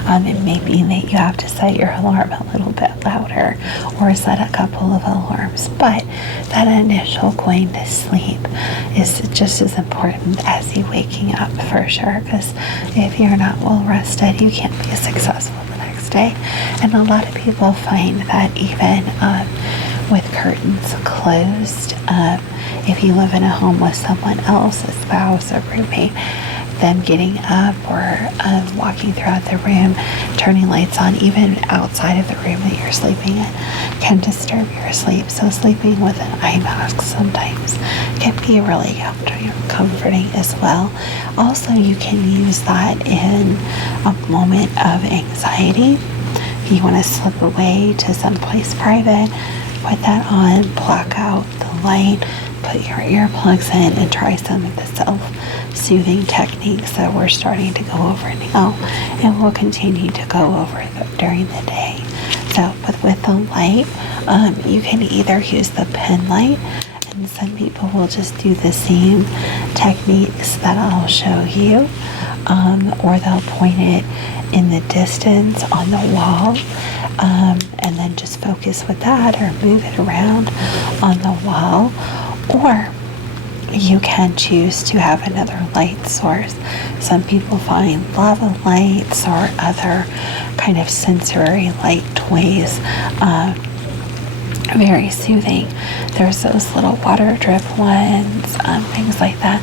It may mean that you have to set your alarm a little bit louder or set a couple of alarms, but that initial going to sleep is just as important as you waking up, for sure, because if you're not well rested, you can't be successful the next day. And a lot of people find that even with curtains closed, if you live in a home with someone else, a spouse or roommate, them getting up or walking throughout the room, turning lights on, even outside of the room that you're sleeping in, can disturb your sleep. So sleeping with an eye mask sometimes can be really comforting as well. Also, you can use that in a moment of anxiety. If you want to slip away to someplace private, put that on, block out the light, put your earplugs in, and try some of the self-soothing techniques that we're starting to go over now, and we'll continue to go over during the day. So with the light, you can either use the pen light, and And some people will just do the same techniques that I'll show you, or they'll point it in the distance on the wall, and then just focus with that, or move it around on the wall. Or you can choose to have another light source. Some people find lava lights or other kind of sensory light toys very soothing. There's those little water drip ones, things like that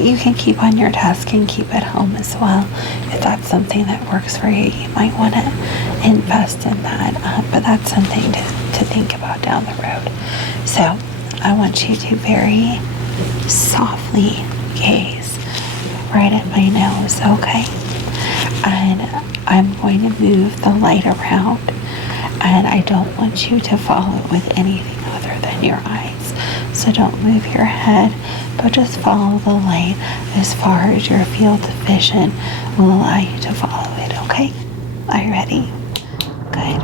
you can keep on your desk and keep at home as well. If that's something that works for you, you might want to invest in that, but that's something to think about down the road. So I want you to very softly gaze right at my nose, okay? And I'm going to move the light around, and I don't want you to follow it with anything other than your eyes. So don't move your head, but just follow the light as far as your field of vision will allow you to follow it, okay? Are you ready? Good.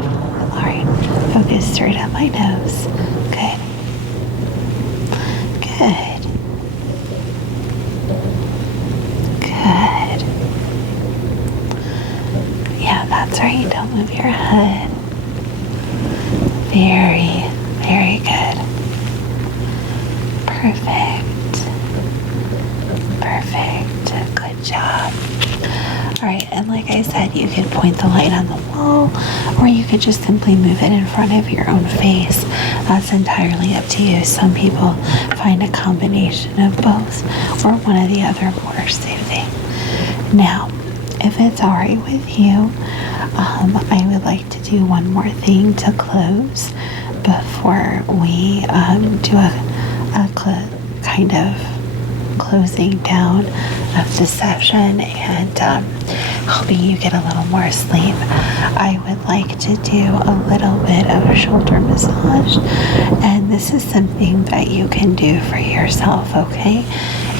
All right. Focus straight at my nose. Good. Good. Good. Yeah, that's right. Don't move your head. Very, very good. Perfect. Perfect. Good job. All right, and like I said, you can point the light on the wall, or you could just simply move it in front of your own face. That's entirely up to you. Some people find a combination of both, or one or the other more soothing. Now, if it's all right with you, I would like to do one more thing to close before we do a kind of closing down of the session and helping you get a little more sleep. I would like to do a little bit of a shoulder massage, and this is something that you can do for yourself, okay?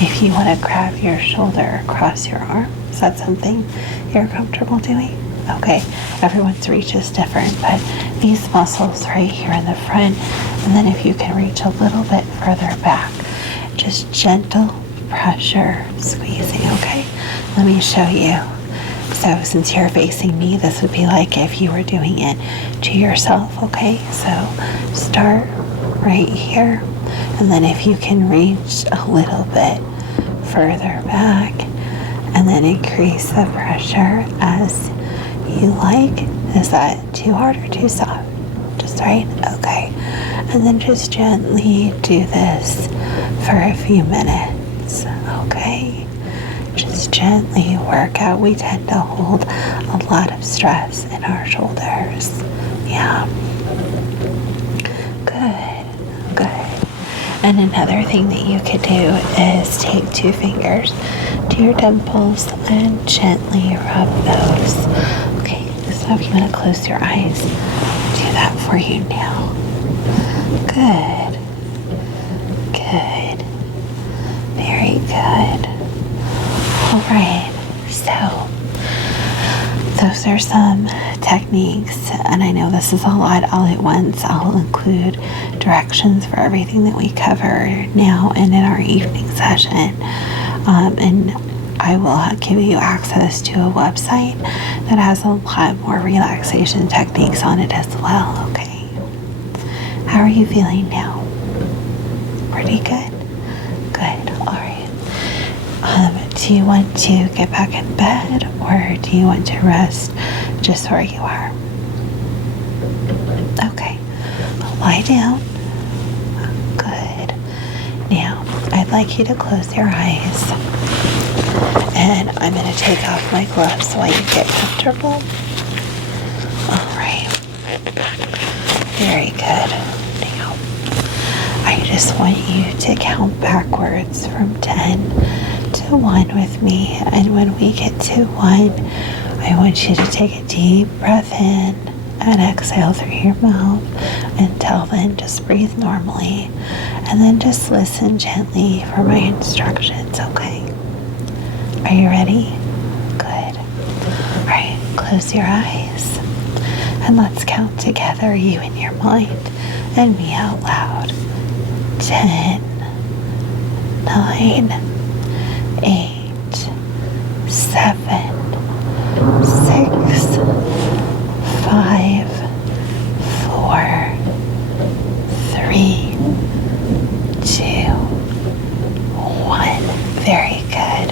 If you want to grab your shoulder across your arm, is that something you're comfortable doing? Okay, everyone's reach is different, but these muscles right here in the front, and then if you can reach a little bit further back, just gentle pressure squeezing, okay? Let me show you. So since you're facing me, this would be like if you were doing it to yourself, okay? So start right here, and then if you can reach a little bit further back, and then increase the pressure as you like. Is that too hard or too soft? Just right? Okay. And then just gently do this for a few minutes, okay? Just gently work out. We tend to hold a lot of stress in our shoulders. Yeah. Good. Good. And another thing that you could do is take 2 fingers to your temples and gently rub those. Okay, so if you want to close your eyes, I'll do that for you now. Good. Good. Very good. All right, so those are some techniques, and I know this is a lot all at once. I'll include directions for everything that we cover now and in our evening session, and I will give you access to a website that has a lot more relaxation techniques on it as well, okay? How are you feeling now? Pretty good? Good, all right. Do you want to get back in bed, or do you want to rest just where you are? Okay, lie down. Good. Now, I'd like you to close your eyes, and I'm going to take off my gloves while you get comfortable. All right. Very good. Now, I just want you to count backwards from 10 to 1 with me, and when we get to 1, I want you to take a deep breath in and exhale through your mouth. Until then, just breathe normally, and then just listen gently for my instructions, okay? Are you ready? Good. All right, close your eyes, and let's count together, you in your mind and me out loud. 10. 9, 8, 7, 6, 5, 4, 3, 2, 1. Very good.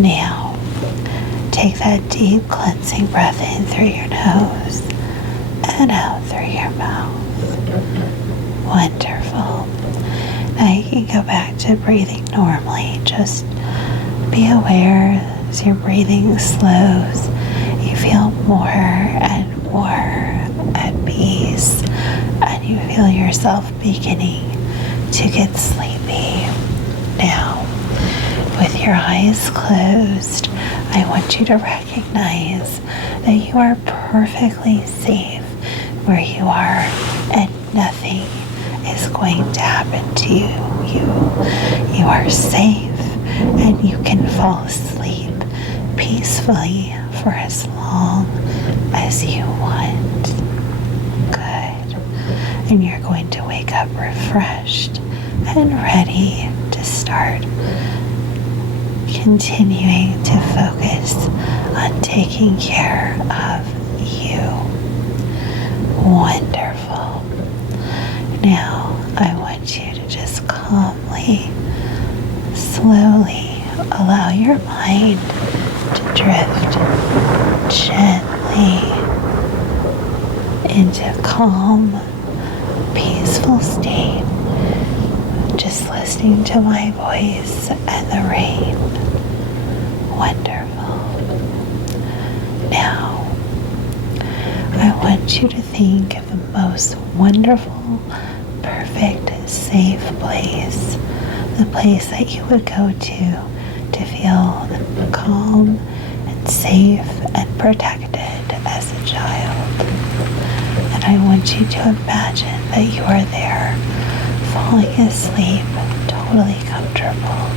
Now, take that deep cleansing breath in through your nose and out through your mouth. Wonderful. Now you can go back to breathing normally. Just be aware as your breathing slows, you feel more and more at peace, and you feel yourself beginning to get sleepy. Now, with your eyes closed, I want you to recognize that you are perfectly safe where you are, and nothing is going to happen to you. You are safe, and you can fall asleep peacefully for as long as you want. Good. And you're going to wake up refreshed and ready to start continuing to focus on taking care of you. Wonderful. Now, I want you to just calmly, slowly allow your mind to drift gently into calm, peaceful state, just listening to my voice and the rain. Wonderful. Now, I want you to think of the most wonderful, perfect, safe place. The place that you would go to feel calm and safe and protected as a child. And I want you to imagine that you are there, falling asleep, totally comfortable,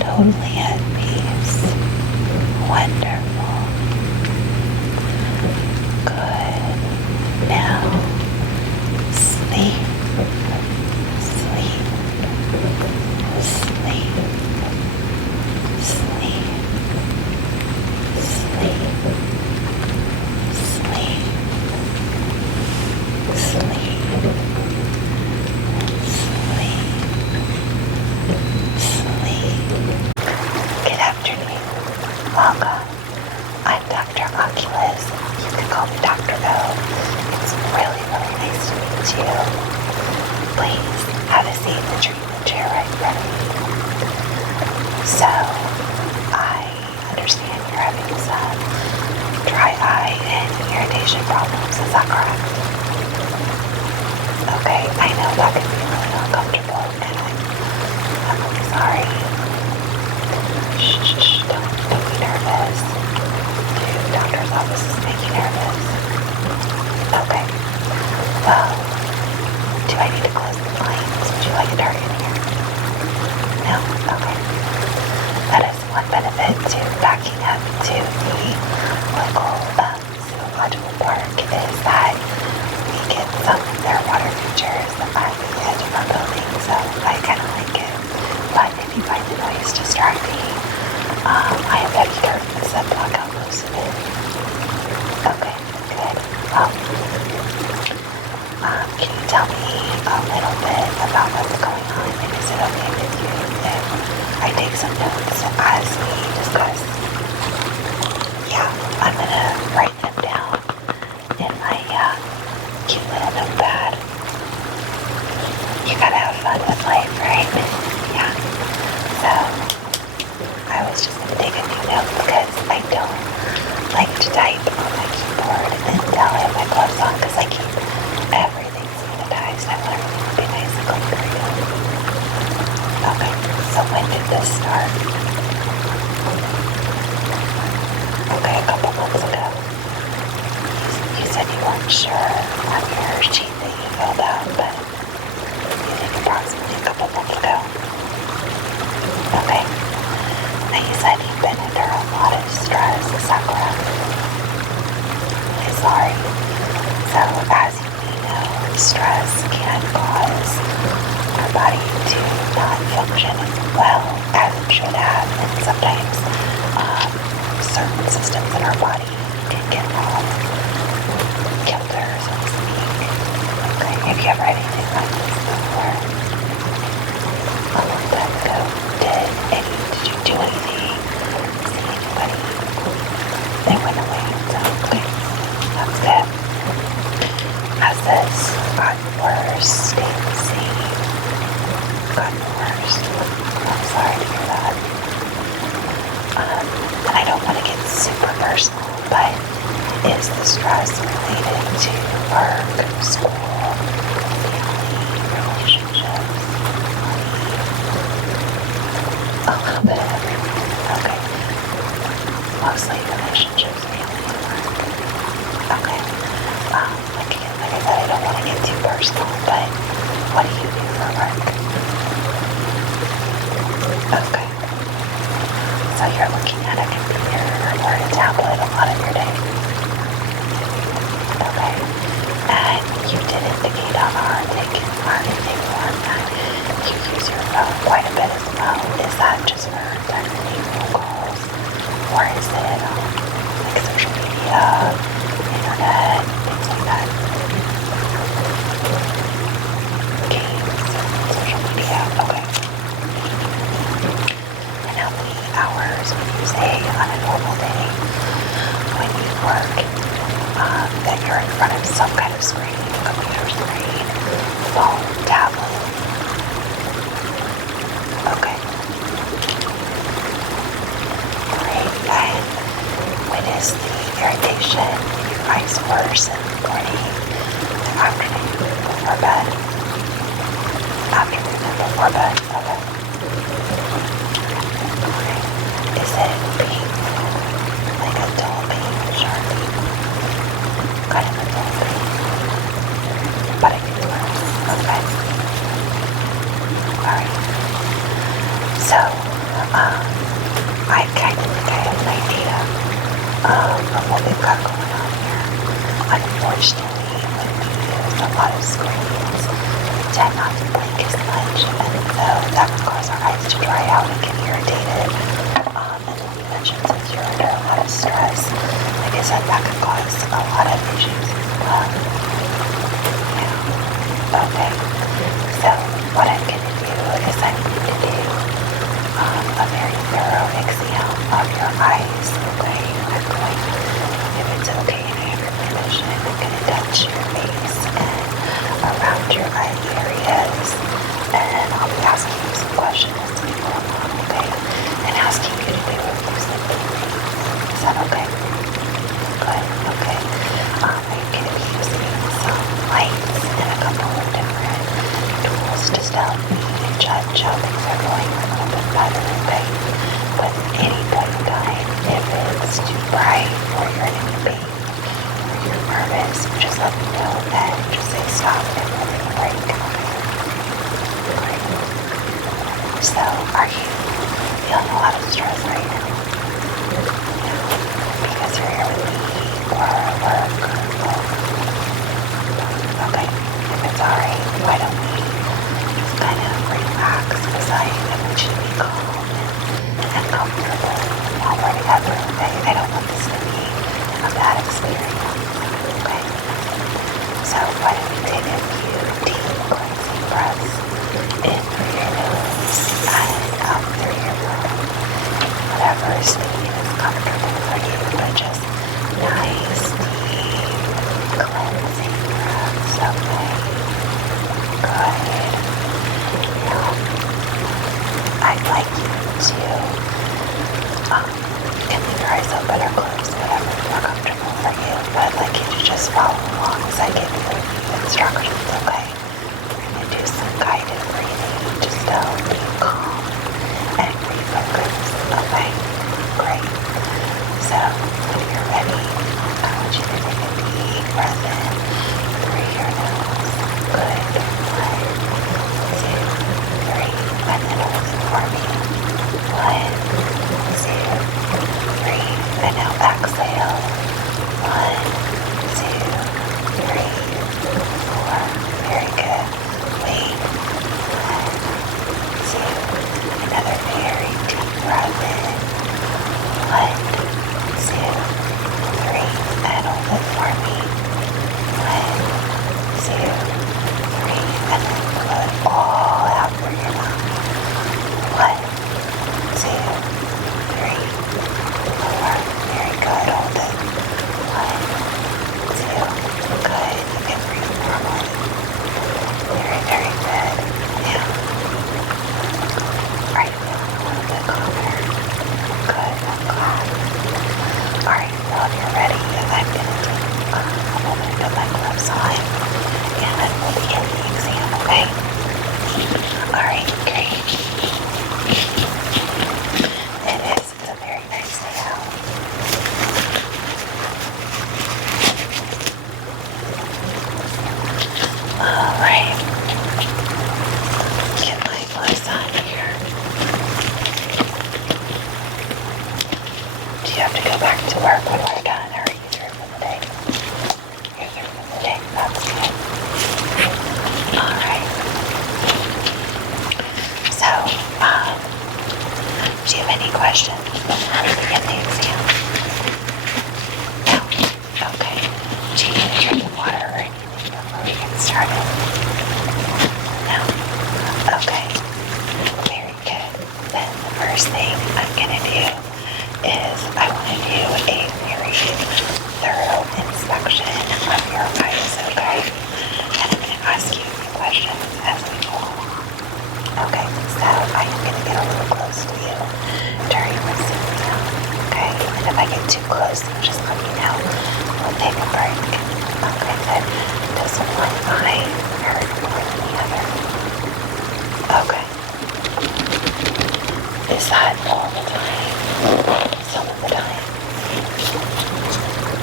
totally at peace. Wonderful. Good. Now, sleep, sleep, sleep, sleep, sleep, sleep, sleep, sleep. Good afternoon. Welcome. I'm Dr. Oculus. You can call me Dr. O. It's really, really nice to meet you. Please have a seat in the treatment chair right in front of me. So, I understand you're having some dry eye and irritation problems. Is that correct? Okay, I know that can be really uncomfortable, and I'm really sorry. Shh, don't be nervous. The doctor's office is making nervous. Okay. Well, do I need to close the blinds? Would you like a dark in here? No? Okay. That is one benefit to backing up to the local zoological park is that we get some of their water features at the edge of our building, so I kind of like it. But if you find the noise distracting, I have heavy curtains that block out most of it. Okay, good. Can you tell me a little bit about what's going on, and is it okay with you if I take some notes as we discuss? Yeah, I'm gonna write them down in my cute little notepad. You gotta have fun with life, right? Yeah. So, I was just gonna take a few notes because I don't like to type on my keyboard until I have my gloves on, because I keep everything sanitized. I want everything to be nice and clean for you. Okay, so when did this start? Okay, a couple months ago. You said you weren't sure on your sheet that you filled out, but you think approximately a couple months ago. Okay. Now you said you've been under a lot of stress, is that correct? I'm sorry. So as you may know, stress can cause a our body to not function as well as it should have, and sometimes certain systems in our body can get off kilter, so to speak. Okay, have you ever had anything like this before? A long time ago. Did you do anything? See anybody? They went away. So, okay, that's good. Has this gotten worse? Stayed the same? Gotten worse? I'm sorry to hear that. And I don't want to get super personal, but is the stress related to work, school, family, relationships, money? A little bit of everything. Okay. Mostly relationships, family, and work. Okay. Like I said, I don't want to get too personal, but what do you do for work? Okay. So you're looking at a computer or a tablet a lot of your day. Okay. And you did indicate on our intake form that you use your phone quite a bit as well. Is that just for texting, phone calls? Or is it like social media, internet, things like that? Games, social media, okay. And how many hours would you say on a normal day when you work that you're in front of some kind of screen, computer screen, phone, tablet? Okay. Great. And when is the irritation in your eyes worse? In the morning, the afternoon, before bed? Afternoon and before bed? Okay. Okay. Is it painful? Like a dull pain, sharp pain? Kind of a dull pain. But it gets worse. Okay. Alright. So, I kind of think I have an idea of what we've got going on here. Unfortunately, when we use a lot of screens, we tend not to blink as much, and so that would cause our eyes to dry out and get irritated. And then you mentioned since you're under a lot of stress, like I said, that could cause a lot of issues as well. Yeah. Okay. So what I'm going to do is I'm going to do a very thorough exam of your eyes. Okay. I'm going, if it's okay and I have your permission, I'm going to touch your face and around your eye areas, and I'll be asking you some questions as we go along, okay? And asking you to do a few simple things. Is that okay? Good, okay. I'm going to be using some lights and a couple of different tools just to help me judge how things are going a little bit better, okay? But at any point in time, if it's too bright or you're in any pain or you're nervous, just let me know and just say stop and we'll take a break. Great. So, are you feeling a lot of stress right now? Because you're here with me or work or both? Okay. If it's alright, why don't we just kind of relax, because I want you to be calm and comfortable while we're together, okay? I don't want this to be a bad experience, okay? So why don't we take a few deep cleansing breaths in through your nose and out through your mouth. Whatever speed is comfortable for you, but just nice, deep, cleansing breaths, okay? Good. Now, I'd like you to, you can leave your eyes open or closed, whatever is more comfortable for you, but I'd like you to just follow along as I give you a few instructions, okay? We're going to do some guided breathing just to help you calm and refocus, okay? Great. So, when you're ready, I want you to take a deep breath in through your nose. Good. 1, 2, 3, and then hold it for me. 1, 2, 3, and now exhale. 1, 2, 3, 4. Very good. Wait. 1, take a break. Okay, good. Does one eye hurt more than the other? Okay. Is that all the time? Some of the time?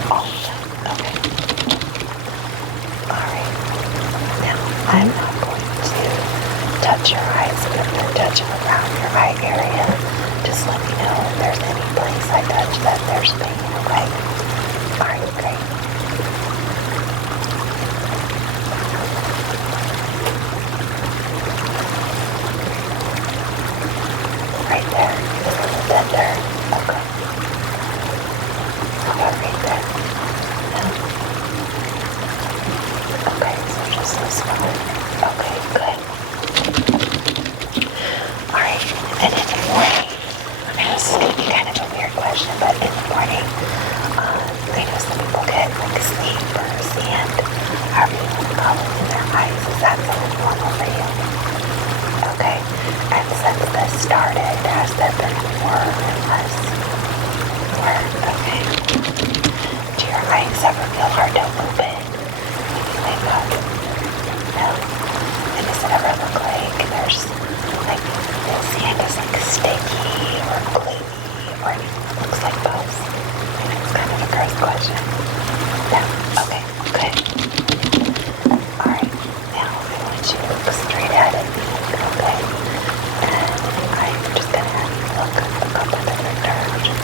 All the time. Okay. Alright. Now, I'm not going to touch your eyes, but I'm going to touch around your eye area. Just let me know if there's any place I touch that there's pain, okay? Alright, great. Right there. Is it a little tender? Okay. How about right there? No? Okay, so just this one. Okay, good. Alright, and in the morning, I mean, this is going to be kind of a weird question, but in the morning, I know some people get like sleep or sand, however you want to call it, in their eyes. Is that something normal for you? Okay, and since this started, has there been more or less? More? Okay. Do your eyes ever feel hard to open when you wake up? No? And does it ever look like there's, like, the sand is like sticky or gluey or anything that looks like both? I know it's kind of a gross question. No? Okay, good. Alright, now I want you to look straight at it. Okay? And I'm just going to have you look a couple different directions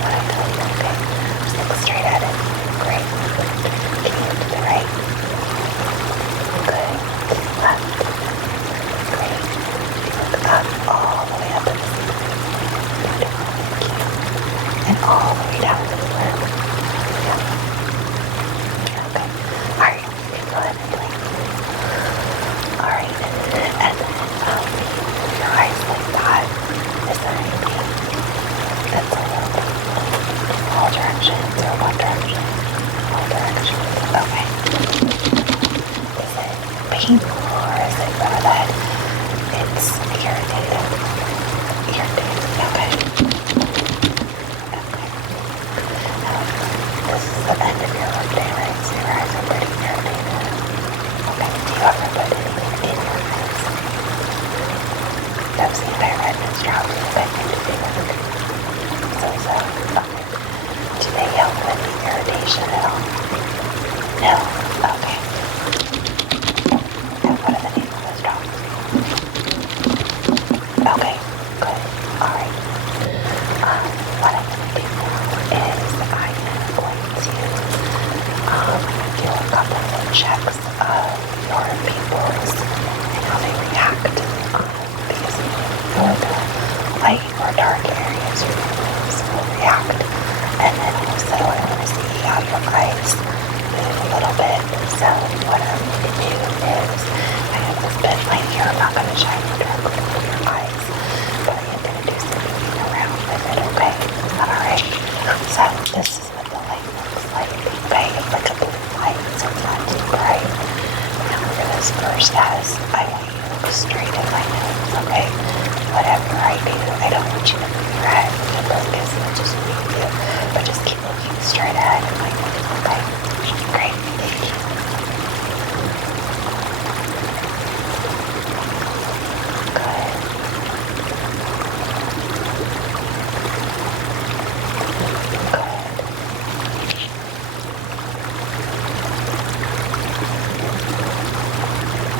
when I tell you, okay? Just look straight at it. Great. Can you look to the right? Good. Left. Great. Look up, all the way up and beautiful. Thank you. And all the way down to the left. Yeah. Okay. Alright, you can go ahead and blink. Alright. And then, your eyes like that. Is there anything that's a little bit in all directions or one direction? All directions. Okay. Is it painful or is it more that it's irritating? Irritating. Okay. Okay. Now, this is the end of your workday, right? So your eyes are pretty irritated. Okay. Do you ever put anything in your eyes? I've seen my redness drop to the bed and do work. So, okay. Do they help with the irritation at all? No? Okay. And what are the name of those drops? Okay, good. Alright. What I'm going to do now is I am going to do a couple of checks of your pupils and how they react. Because for the light or dark areas, your pupils will react. And then also I want to see how your eyes move a little bit. So what I'm going to do is I have this pen light here. I'm not going to shine it directly into your eyes, but I am going to do some moving around with it, okay? Is that alright? So this is what the light looks like. Okay, it's like a blue light, so it's not too bright. Now for this first test, I want you to look straight at my nose, okay? Whatever I do, I don't want you to move your head and focus and just move you, but just keep looking straight ahead at my nose, okay? Great, thank you.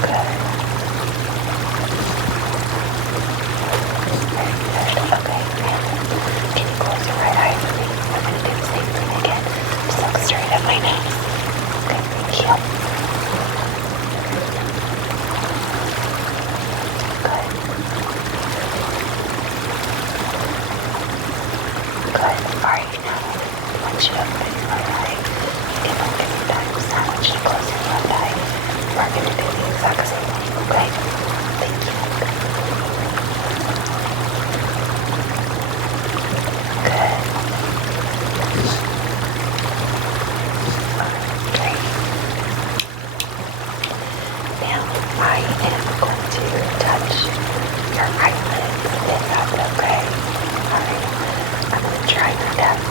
Good.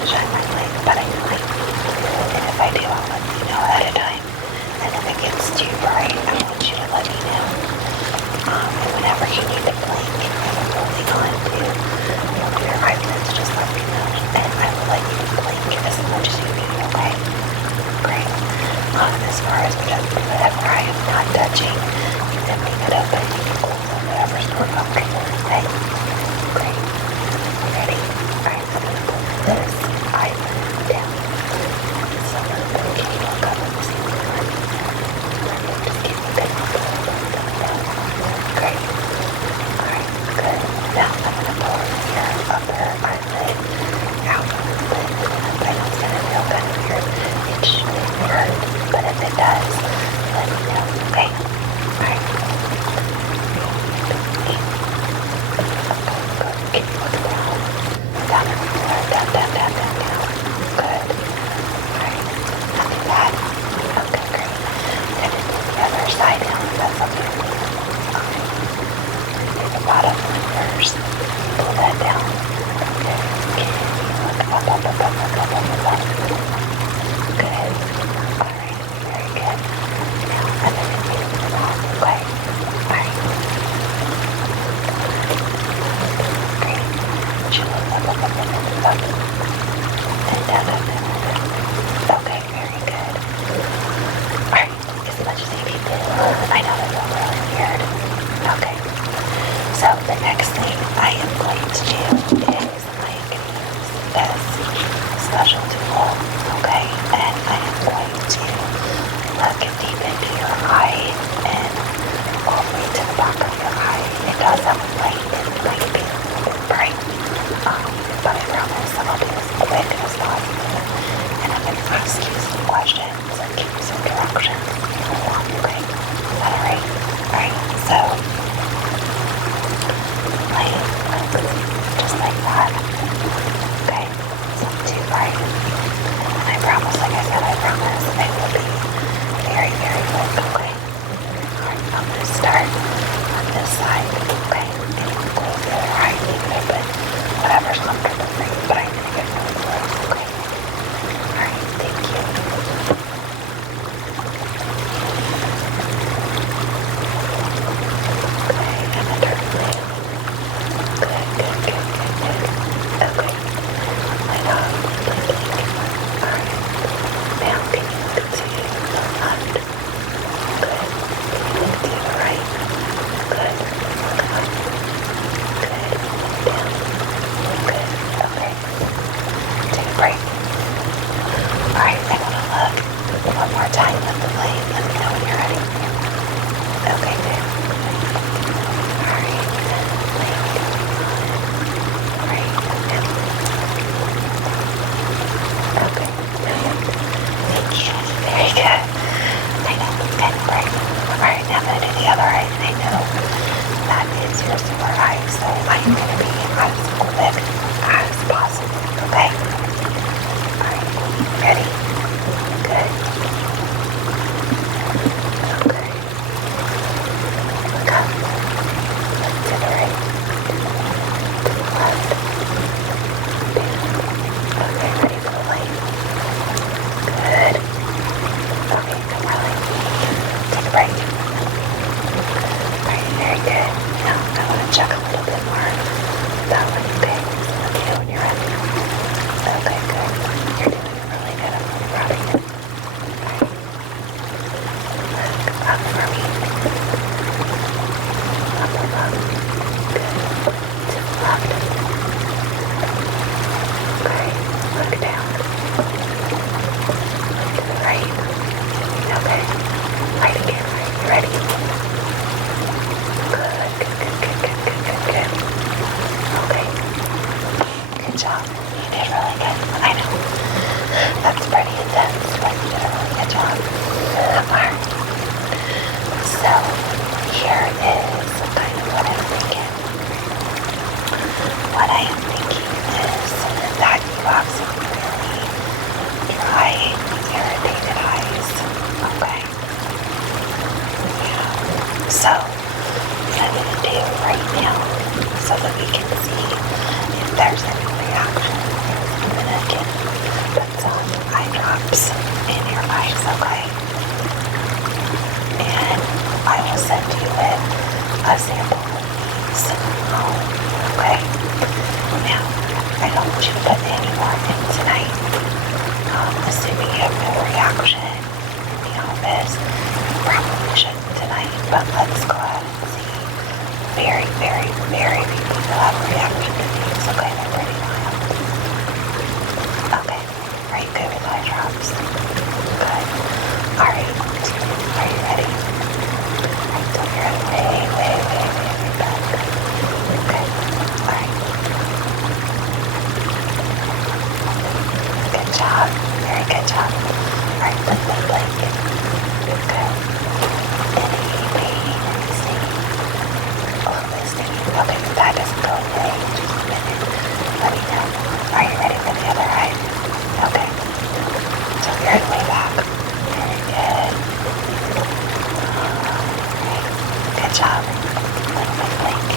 Shine my light, but I know I need to, and if I do, let me know ahead of time. And if it gets too bright, I want you to let me know. And whenever you need to blink, if I'm holding on to one of your eyelids, just let me know. And I will let you blink as much as you need, okay? Great. As far as whatever I am not touching, you can leave it open. You can close it, whatever's more comfortable, okay? Great. Ready? Alright, I'm going to pull this eyelid down. So I'm going to give you a couple of seconds. Just give me a bit more pull. Great. Alright, good. Now I'm going to pull your upper eyelid out a little bit. I know it's going to feel kind of weird. It shouldn't hurt, but if it does, let me know, okay? Alright. Can you look down? Down on the floor. Down. Good. Alright. Nothing bad. Okay, great. And then the other side down. That's okay. Okay. Do the bottom one first. Pull that down. Okay. Can you look up. Good. Alright. Very good. Now, and then do the top. Okay. Alright. Great. Chill up. And down. Okay, very good. Alright, as much as you need to. I know that felt really weird. Okay. So the next thing I am going to do is I am going to use this special tool, okay? And I am going to look deep into your eye and all the way to the back of your eye. It does have a light. It might be a little bit bright. But I promise I'll be as quick as possible. And I'm going to ask you some questions and give you some directions. Okay? Is that alright? Alright, so I am just like that. Okay? It's not too bright. And I promise, like I said, I promise I will be very, very quick. Okay? Alright, I'm going to start on this side. Okay? And you can close the other eye, leave it open. Whatever's comfortable for you, but I'm going to get really close, okay? Alright, thank you. Okay, and then turn around. Good. Okay. Light up, blink. Alright. Now can you look to the left? Good. Can you look to the right? Good. Look up. Good. Down. Good. Okay. Take a break. Alright, I want to look one more time at the light. Let me know when you're ready. Okay, good. Alright. Blink. Right. Now. Okay. Brilliant. Thank you. Very good. I know. And break. Alright, now I'm going to do the other eye. I know that is your sore eye, so I'm going to be as quick as possible, okay? Alright, ready? Good. okay? And I will send you in a sample of these home, okay? Now, I don't want you to put any more in tonight. Assuming you have no reaction in the office, you probably shouldn't tonight, but let's go ahead and see. Very, very, very few people have a reaction to these, okay? They're pretty mild. Okay, are you good with eye drops? Good. Alright, are you ready? I took your head way back. Okay, alright. Good job, very good job. Alright, blink. Good. Any pain, any stinging? A little bit of stinging. Okay, if that doesn't go away, just a minute. Let me know. Are you ready for the other eye? Okay. So your head way back. Very good. Alright. Good job. Blink.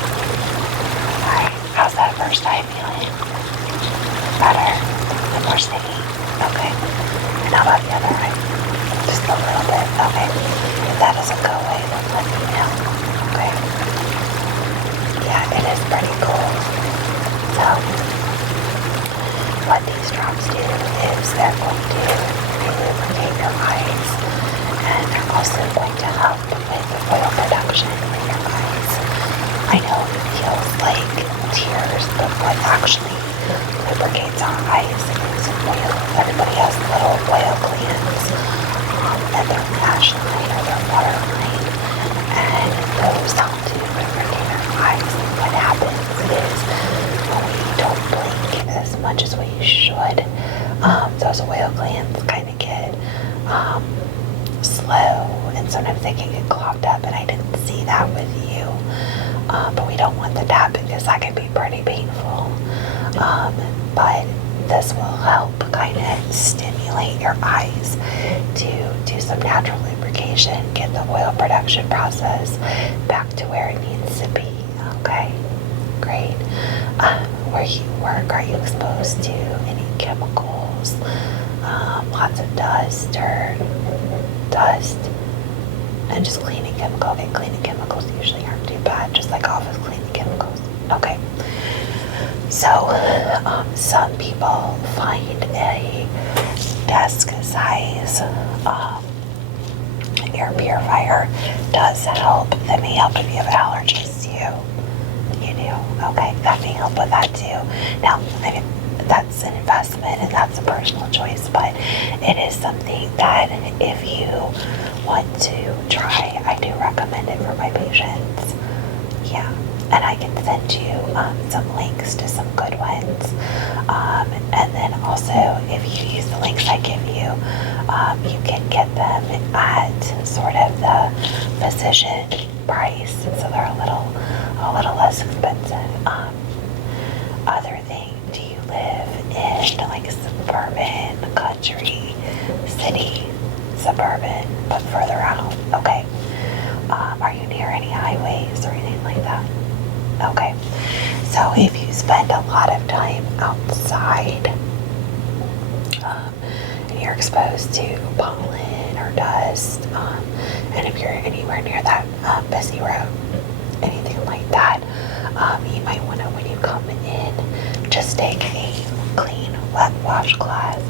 Alright. How's that first eye feeling? Better? A more sticky? Okay. And how about the other eye? Just a little bit. Okay. If that doesn't go away, then let me know. Okay. Yeah, it is pretty cool. So, what these drops do is they're going to lubricate your eyes, and they're also going to help with oil production in your eyes. I know it feels like tears, but what actually lubricates our eyes is oil. Everybody has little oil glands, and their lash line or their water line, and those help to lubricate our eyes. And what happens is when we don't blink as much as we should, those oil glands kind of get slow, and sometimes they can get clogged up, and I didn't see that with you, but we don't want that to happen because that can be pretty painful, but this will help kind of stimulate your eyes to do some natural lubrication, get the oil production process back to where it needs to be. Okay, great. Where you work, are you exposed to any chemicals? Lots of dust, and just cleaning chemicals. Okay, cleaning chemicals usually aren't too bad, just like office cleaning chemicals. Okay. So, some people find a desk size air purifier does help. That may help if you have allergies too. You do? Okay, that may help with that too. Now, I mean, that's an investment and that's a personal choice, but it is something that if you want to try, I do recommend it for my patients. Yeah, and I can send you some links to some good ones. And then also, if you use the links I give you, you can get them at sort of the physician price, so they're a little less expensive. Other thing, do you live in like suburban, country, city, suburban, but further out? Okay. Are you near any highways or anything like that? Okay. So if you spend a lot of time outside, and you're exposed to pollen or dust, and if you're anywhere near that busy road, anything like that, you might want to, when you come in, just take a clean wet washcloth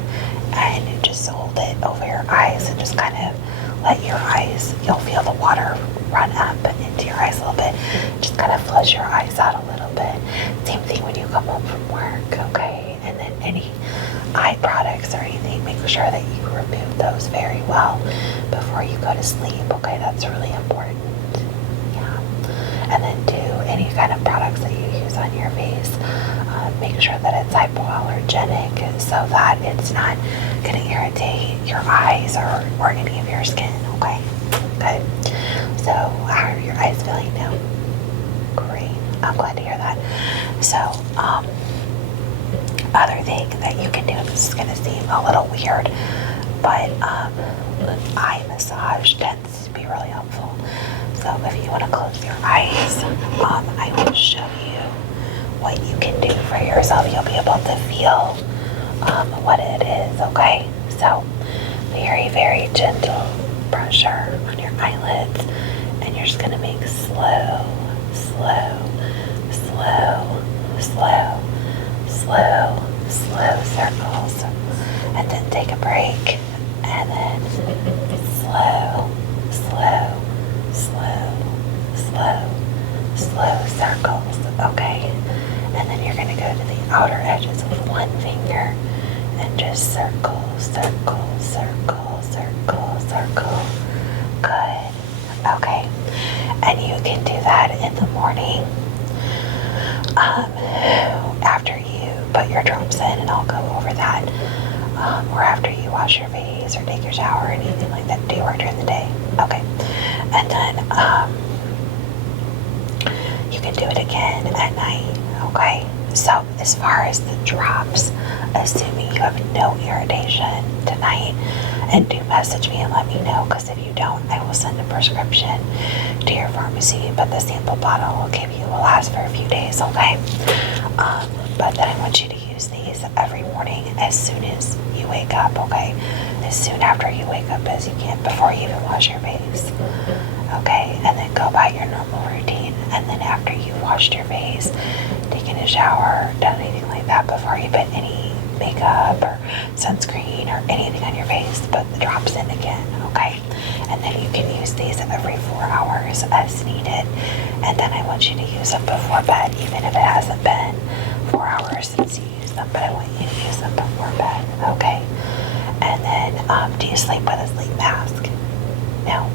and just hold it over your eyes and just kind of let your eyes, you'll feel the water run up into your eyes a little bit. Just kind of flush your eyes out a little bit. Same thing when you come home from work, okay? And then any eye products or anything, make sure that you remove those very well before you go to sleep, okay? That's really important. Yeah. And then do any kind of products that you use on your face, make sure that it's hypoallergenic so that it's not going to irritate your eyes or any of your skin, okay? Good. So how are your eyes feeling now? Great. I'm glad to hear that. So, other thing that you can do, this is going to seem a little weird, but eye massage tends to be really helpful. So if you want to close your eyes, I will show you what you can do for yourself. You'll be able to feel what it is, okay? So very, very gentle pressure on your eyelids, and you're just going to make slow, slow, slow, slow, slow, slow circles, and then take a break, and then slow, slow, slow, slow, slow circles, okay? And then you're going to go to the outer edges with one finger and just circle, circle, circle, circle, circle. Good. Okay. And you can do that in the morning after you put your drops in, and I'll go over that, or after you wash your face or take your shower or anything like that. Do your work during the day. Okay. And then you can do it again at night. Okay. So as far as the drops, assuming you have no irritation tonight, and do message me and let me know, because if you don't, I will send a prescription to your pharmacy, but the sample bottle will last for a few days, okay? But then I want you to use these every morning as soon as you wake up, okay? As soon after you wake up as you can, before you even wash your face, okay? And then go by your normal routine, and then after you've washed your face, taken a shower, done anything like that, before you put any makeup or sunscreen or anything on your face, put the drops in again, okay? And then you can use these every 4 hours as needed, and then I want you to use them before bed, even if it hasn't been 4 hours since you used them, but I want you to use them before bed, okay? And then, do you sleep with a sleep mask? No?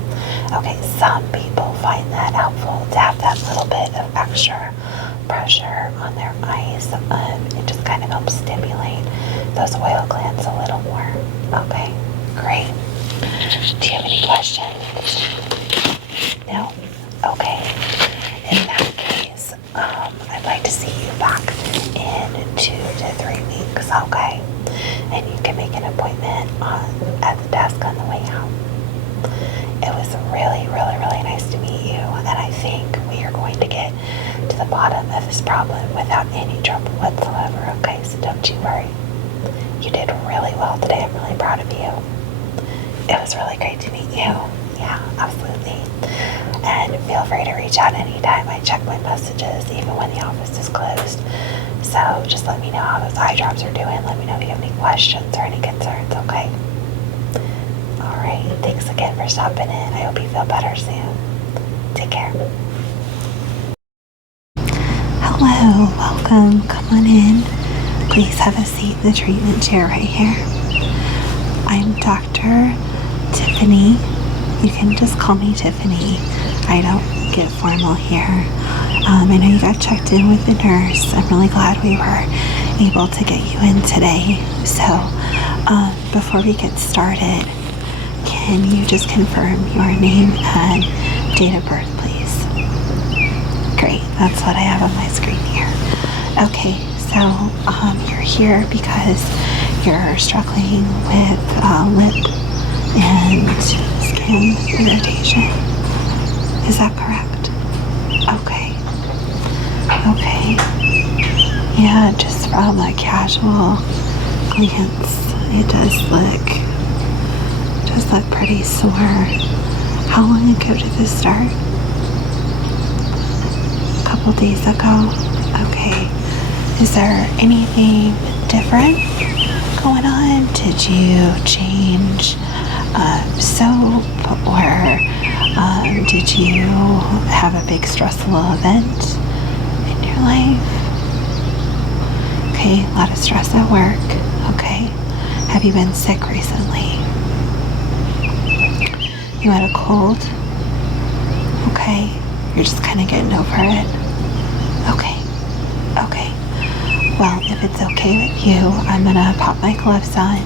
Okay, some people find that helpful to have that little bit of extra pressure on their eyes. It just kind of helps stimulate those oil glands a little more. Okay, great. Do you have any questions? No? Okay. In that case, I'd like to see you back in 2 to 3 weeks, okay? And you can make an appointment at the desk on the way out. It was really, really, really nice to meet you, and I think we are going to get to the bottom of this problem without any trouble whatsoever, okay? So don't you worry. You did really well today. I'm really proud of you. It was really great to meet you. Yeah, absolutely. And feel free to reach out anytime. I check my messages, even when the office is closed. So just let me know how those eye drops are doing. Let me know if you have any questions or any concerns, okay? Alright, thanks again for stopping in. I hope you feel better soon. Take care. Hello, welcome. Come on in. Please have a seat in the treatment chair right here. I'm Dr. Tiffany. You can just call me Tiffany. I don't get formal here. I know you got checked in with the nurse. I'm really glad we were able to get you in today. So, before we get started, can you just confirm your name and date of birth, please? Great, that's what I have on my screen here. Okay, so you're here because you're struggling with lip and skin irritation. Is that correct? Okay. Okay. Yeah, just from a casual glance, it does look pretty sore. How long ago did this start? A couple days ago? Okay. Is there anything different going on? Did you change soap, or did you have a big stressful event in your life? Okay, a lot of stress at work. Okay. Have you been sick recently? You had a cold? Okay. You're just kind of getting over it? Okay. Okay. Well, if it's okay with you, I'm going to pop my gloves on.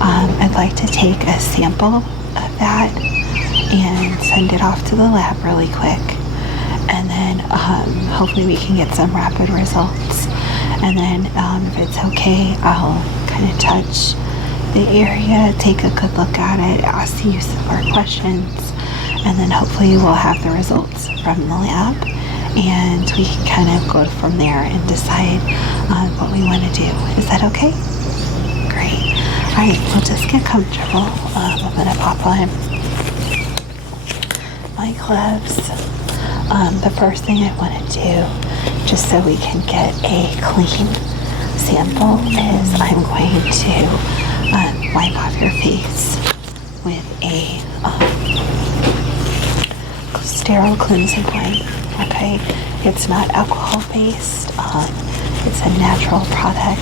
I'd like to take a sample of that and send it off to the lab really quick. And then hopefully we can get some rapid results. And then if it's okay, I'll kind of touch the area, take a good look at it, ask you some more questions, and then hopefully we'll have the results from the lab, and we can kind of go from there and decide what we want to do. Is that okay? Great. Alright, we'll just get comfortable. I'm going to pop on my gloves. The first thing I want to do, just so we can get a clean sample, is I'm going to wipe off your face with a sterile cleansing wipe. Okay, it's not alcohol based. It's a natural product.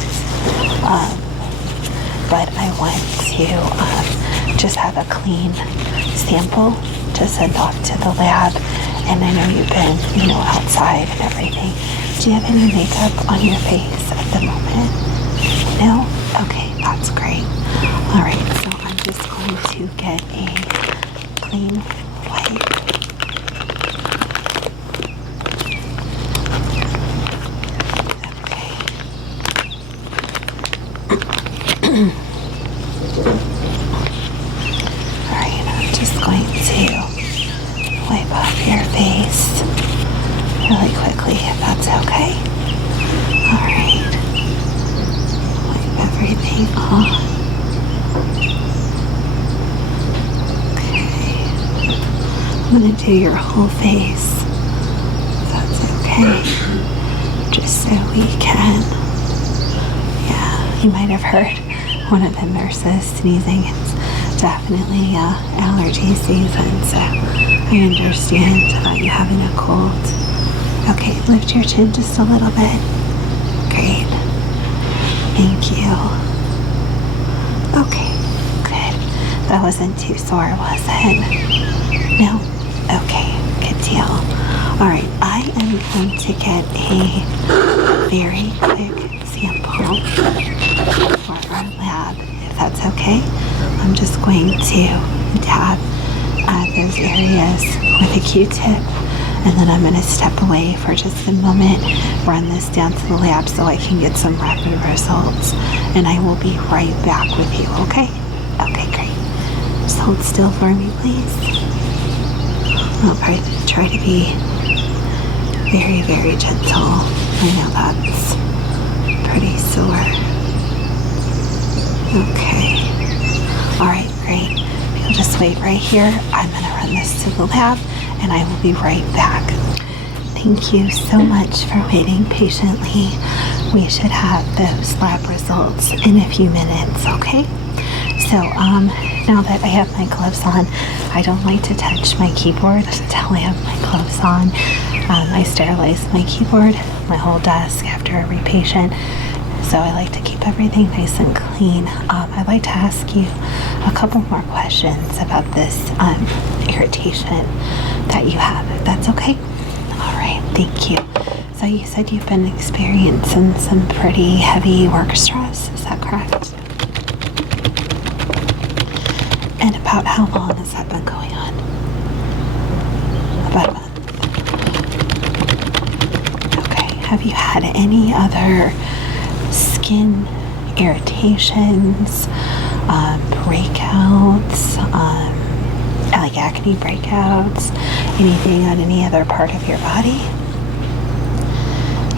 But I want to just have a clean sample to send off to the lab. And I know you've been, outside and everything. Do you have any makeup on your face at the moment? No? Okay, that's great. All right, so I'm just going to get a clean wipe. Alright, I'm just going to wipe off your face really quickly, if that's okay. Alright. Wipe everything off. Okay. I'm going to do your whole face, if that's okay. Just so we can. Yeah, you might have heard one of the nurses sneezing. It's definitely allergy season, so I understand about you having a cold. Okay, lift your chin just a little bit. Great. Thank you. Okay, good. That wasn't too sore, was it? No? Okay, good deal. Alright, I am going to get a very quick sample for our lab, if that's okay. I'm just going to dab at those areas with a Q-tip, and then I'm going to step away for just a moment, run this down to the lab so I can get some rapid results, and I will be right back with you, okay? Okay, great. Just hold still for me, please. I'll try to be very, very gentle. I know that's pretty sore. Okay. Alright, great. You'll just wait right here. I'm going to run this to the lab, and I will be right back. Thank you so much for waiting patiently. We should have those lab results in a few minutes, okay? So, now that I have my gloves on, I don't like to touch my keyboard until I have my gloves on. I sterilize my keyboard, my whole desk after every patient. So I like to keep everything nice and clean. I'd like to ask you a couple more questions about this irritation that you have, if that's okay. All right, thank you. So you said you've been experiencing some pretty heavy work stress, is that correct? And about how long has that been going on? About a month. Okay, have you had any other skin irritations, breakouts, like acne breakouts, anything on any other part of your body?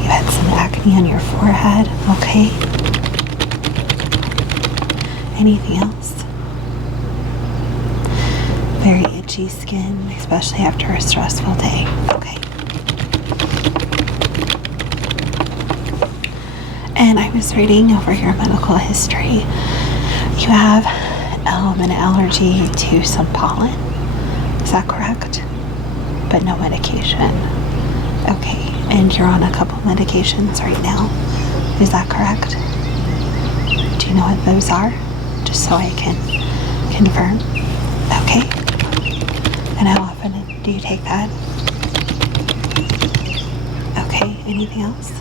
You had some acne on your forehead, okay? Anything else? Very itchy skin, especially after a stressful day, okay? And I was reading over your medical history. You have an allergy to some pollen. Is that correct? But no medication. Okay, and you're on a couple medications right now. Is that correct? Do you know what those are? Just so I can confirm. Okay. And how often do you take that? Okay, anything else?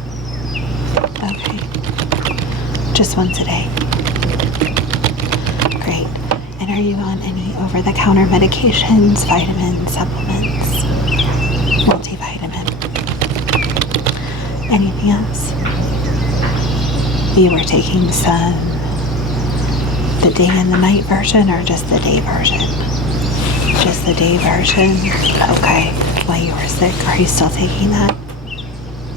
Okay. Just once a day. Great. And are you on any over-the-counter medications, vitamins, supplements, multivitamin? Anything else? You were taking some, the day and the night version, or just the day version? Just the day version? Okay. While you were sick, are you still taking that?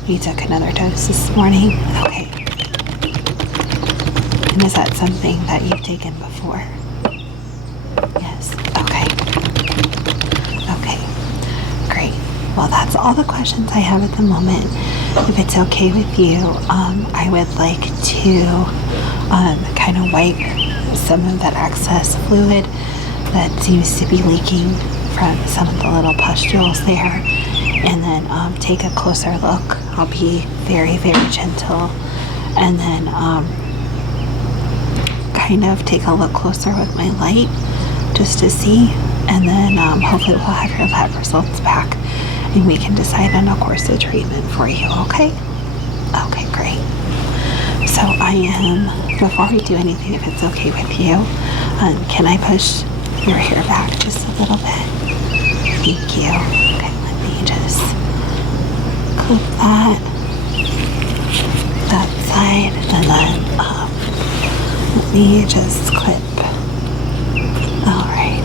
You took another dose this morning? Okay. And And is that something that you've taken before? Yes. Okay. Okay. Great. Well, that's all the questions I have at the moment. If it's okay with you, I would like to kind of wipe some of that excess fluid that seems to be leaking from some of the little pustules there, and then take a closer look. I'll be very, very gentle, and then kind of take a look closer with my light just to see, and then hopefully we'll have your lab results back and we can decide on a course of treatment for you. Okay? Okay, great. So I am, before we do anything, if it's okay with you, can I push your hair back just a little bit? Thank you. Okay, let me just clip that side, and then let me just clip. All right.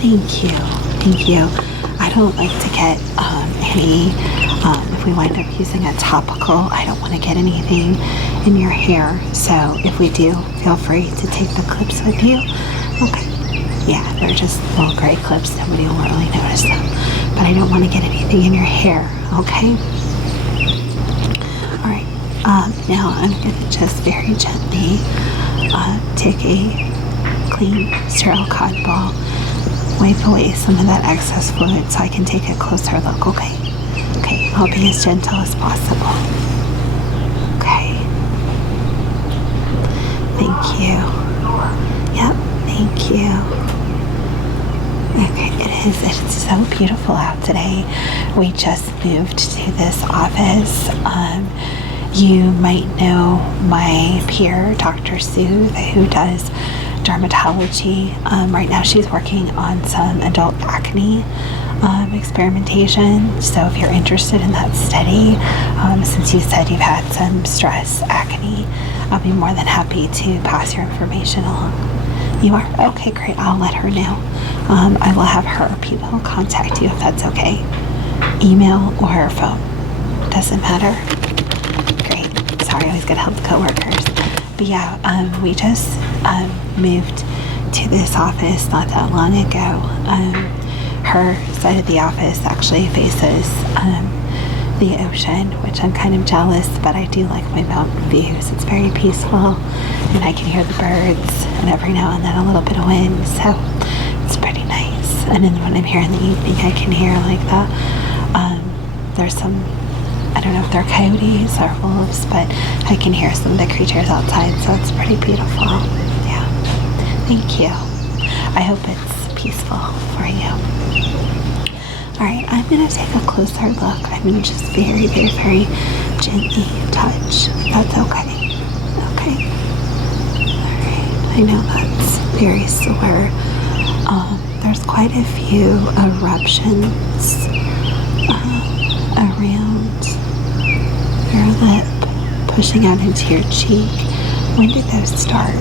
Thank you. Thank you. I don't like to get if we wind up using a topical, I don't want to get anything in your hair. So if we do, feel free to take the clips with you. Okay. Yeah, they're just little gray clips. Nobody will really notice them. But I don't want to get anything in your hair. Okay. All right. Now I'm going to just very gently take a clean, sterile cotton ball, wipe away some of that excess fluid so I can take a closer look, okay? Okay, I'll be as gentle as possible. Okay. Thank you. Yep, thank you. Okay, it's so beautiful out today. We just moved to this office. You might know my peer, Dr. Sue, who does dermatology. Right now she's working on some adult acne experimentation. So if you're interested in that study, since you said you've had some stress acne, I'll be more than happy to pass your information along. You are? Okay, great. I'll let her know. I will have her people contact you if that's okay. Email or phone. Doesn't matter. Great. Sorry, I always gotta help the coworkers. But yeah, we just moved to this office not that long ago. Her side of the office actually faces the ocean, which I'm kind of jealous, but I do like my mountain views. It's very peaceful, and I can hear the birds, and every now and then a little bit of wind, so it's pretty nice. And then when I'm here in the evening, I can hear like there's some, I don't know if they're coyotes or wolves, but I can hear some of the creatures outside, so it's pretty beautiful. Yeah. Thank you. I hope it's peaceful for you. Alright, I'm going to take a closer look. I'm going to just very, very, very gently touch. That's okay. Okay. Alright, I know that's very sore. There's quite a few eruptions around your lip, pushing out into your cheek. When did those start?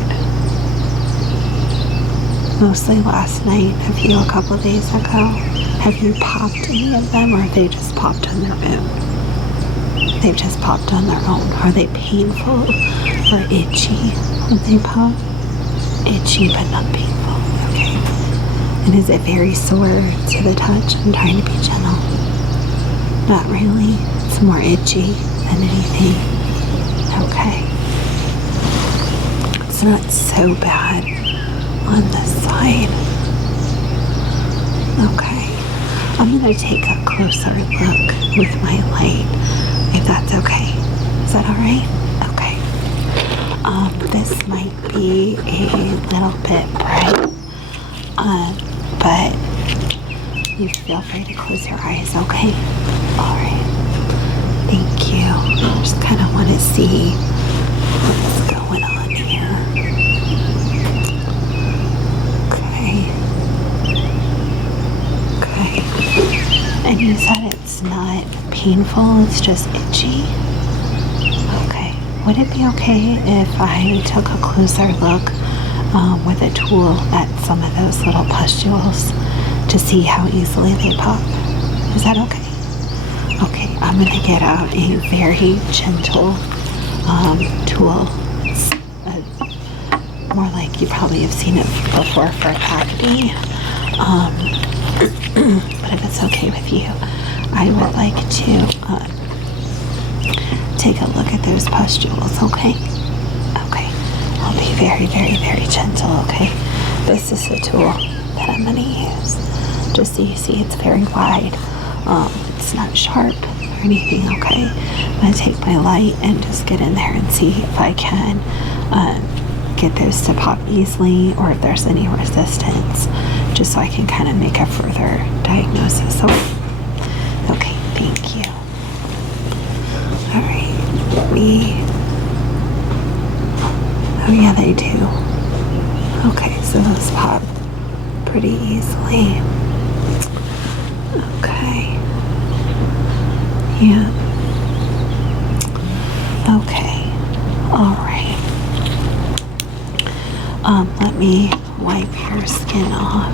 Mostly last night, a couple of days ago. Have you popped any of them, or have they just popped on their own? They've just popped on their own. Are they painful or itchy when they pop? Itchy but not painful. Okay. And is it very sore to the touch? I'm trying to be gentle. Not really. It's more itchy than anything. Okay. It's not so bad on this side. Okay. I'm going to take a closer look with my light, if that's okay. Is that alright? Okay. This might be a little bit bright, but you feel free to close your eyes, okay? Alright. Thank you. I just kind of want to see what's going on here. Okay. And you said it's not painful, it's just itchy? Okay. Would it be okay if I took a closer look with a tool at some of those little pustules to see how easily they pop? Is that okay? Okay, I'm going to get out a very gentle tool. It's more like you probably have seen it before for acne. But if it's okay with you, I would like to take a look at those pustules, okay? Okay. I'll be very, very, very gentle, okay? This is a tool that I'm going to use. Just so you see, it's very wide. It's not sharp or anything, okay? I'm going to take my light and just get in there and see if I can get those to pop easily or if there's any resistance, just so I can kind of make a further diagnosis. So, okay, thank you. All right, oh yeah, they do. Okay, so those pop pretty easily. Okay. Yeah. Okay. All right. Let me wipe your skin off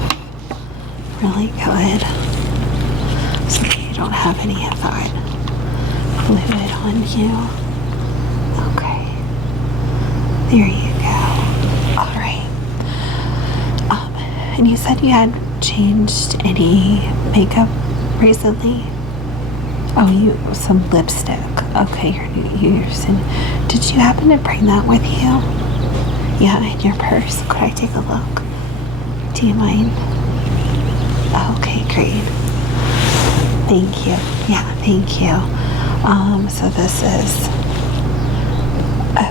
really good so that you don't have any of that fluid on you. Okay. There you go. All right. And you said you had changed any makeup recently? Oh, some lipstick. Okay, you're using. Did you happen to bring that with you? Yeah, in your purse. Could I take a look? Do you mind? Okay, great. Thank you. Yeah, thank you. So this is,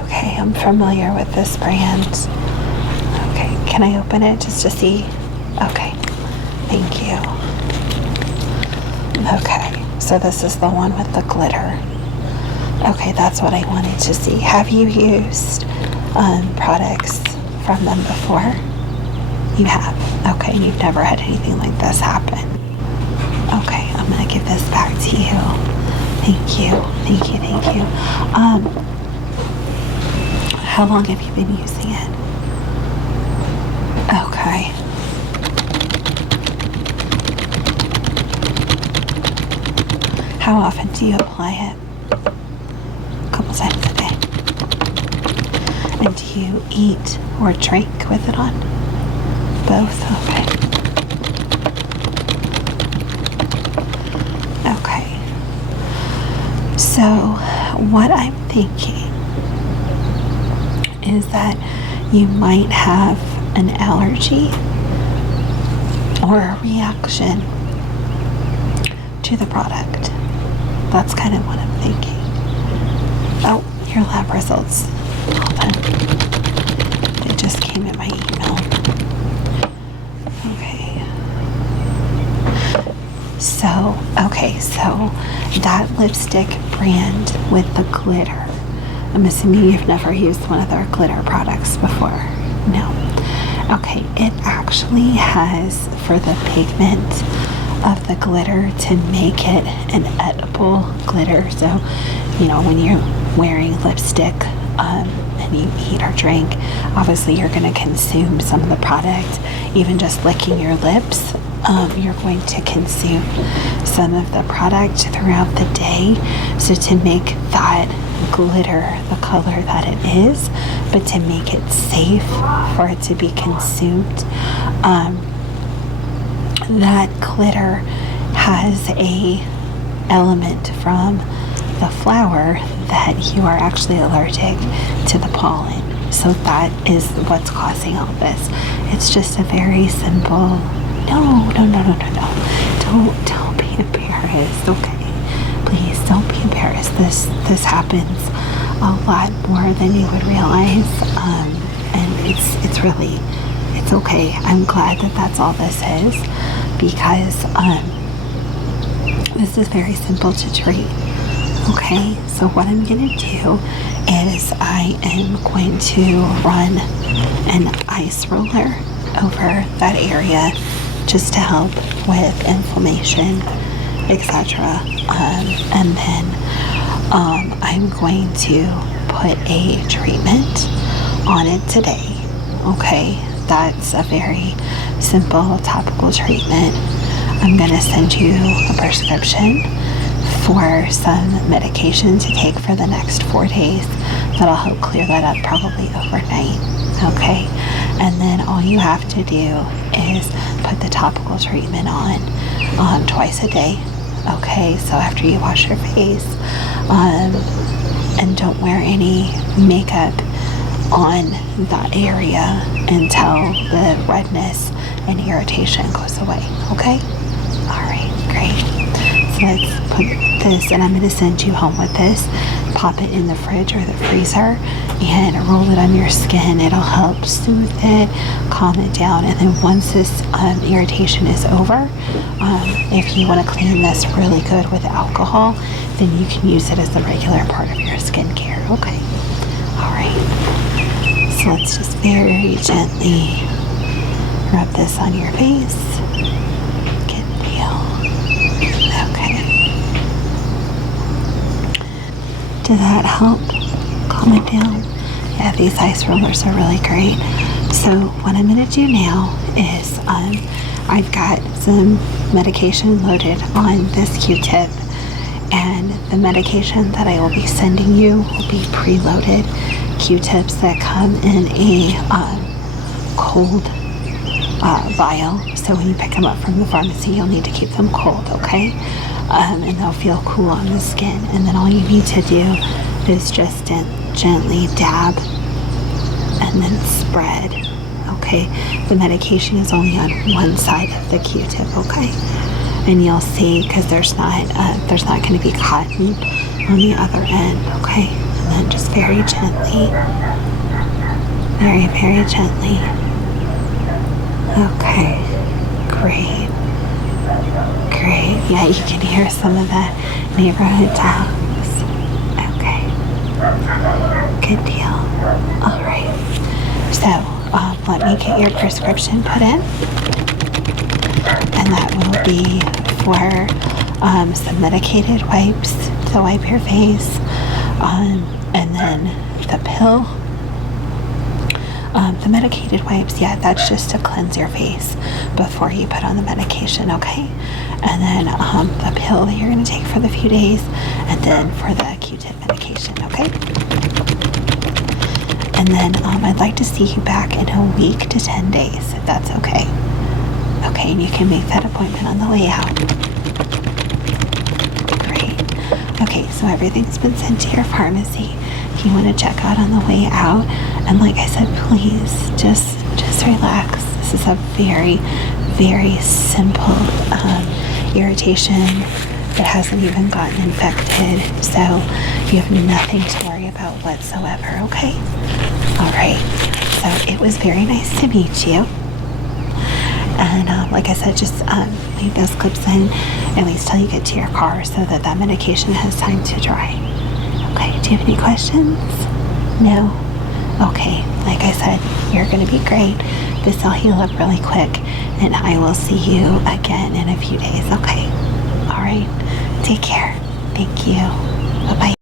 okay, I'm familiar with this brand. Okay, can I open it just to see? Okay, thank you. Okay, so this is the one with the glitter. Okay, that's what I wanted to see. Have you used products from them before? You have. Okay, and you've never had anything like this happen. Okay, I'm gonna give this back to you. Thank you, thank you, thank you. How long have you been using it? Okay. How often do you apply it? A couple times a day. And do you eat or drink with it on? Both? Okay. Okay. So what I'm thinking is that you might have an allergy or a reaction to the product. That's kind of what I'm thinking. Oh, your lab results. Hold on. They just came in my email. Okay, so that lipstick brand with the glitter, I'm assuming you've never used one of their glitter products before. No. Okay, it actually has, for the pigment of the glitter, to make it an edible glitter. So, when you're wearing lipstick and you eat or drink, obviously you're going to consume some of the product. Even just licking your lips, you're going to consume some of the product throughout the day. So to make that glitter the color that it is, but to make it safe for it to be consumed, that glitter has a element from the flower that you are actually allergic to the pollen. So that is what's causing all this. It's just a very simple, no. Don't be embarrassed, okay? Please don't be embarrassed. This happens a lot more than you would realize. And it's okay. I'm glad that that's all this is, because this is very simple to treat. Okay, so what I'm going to do is I am going to run an ice roller over that area just to help with inflammation, etc. And then I'm going to put a treatment on it today. Okay, that's a very simple topical treatment. I'm going to send you a prescription for some medication to take for the next 4 days that'll help clear that up probably overnight. okay? And then all you have to do is put the topical treatment on twice a day, okay? So after you wash your face, and don't wear any makeup on that area until the redness and irritation goes away, okay? All right, great. So let's put this, and I'm going to send you home with this. Pop it in the fridge or the freezer and roll it on your skin. It'll help soothe it, calm it down, and then once this irritation is over, if you want to clean this really good with alcohol, then you can use it as a regular part of your skincare, okay? All right. So let's just very gently rub this on your face. Good deal. Okay. Did that help calm it down? Yeah, these ice rollers are really great. So what I'm going to do now is I've got some medication loaded on this Q-tip, and the medication that I will be sending you will be preloaded Q-tips that come in a cold vial. So when you pick them up from the pharmacy, you'll need to keep them cold, okay? And they'll feel cool on the skin. And then all you need to do is just gently dab and then spread, okay? The medication is only on one side of the Q-tip, okay? And you'll see, because there's not going to be cotton on the other end, okay? And then just very gently, very, very gently. Okay, great, great. Yeah, you can hear some of that neighborhood dogs. Okay, good deal. All right, so let me get your prescription put in, and that will be for some medicated wipes to wipe your face, and then the pill. The medicated wipes, yeah, that's just to cleanse your face before you put on the medication, okay? And then the pill that you're going to take for the few days, and then for the Q-tip medication, okay? And then I'd like to see you back in a week to 10 days, if that's okay. Okay, and you can make that appointment on the way out. Great. Okay, so everything's been sent to your pharmacy. If you want to check out on the way out, and like I said, please just relax. This is a very, very simple irritation. It hasn't even gotten infected, so you have nothing to worry about whatsoever, okay? All right, so it was very nice to meet you. And like I said, just leave those clips in at least till you get to your car so that that medication has time to dry. Okay, do you have any questions? No? Okay, like I said, you're going to be great. This will heal up really quick, and I will see you again in a few days, okay? All right, take care. Thank you. Bye-bye.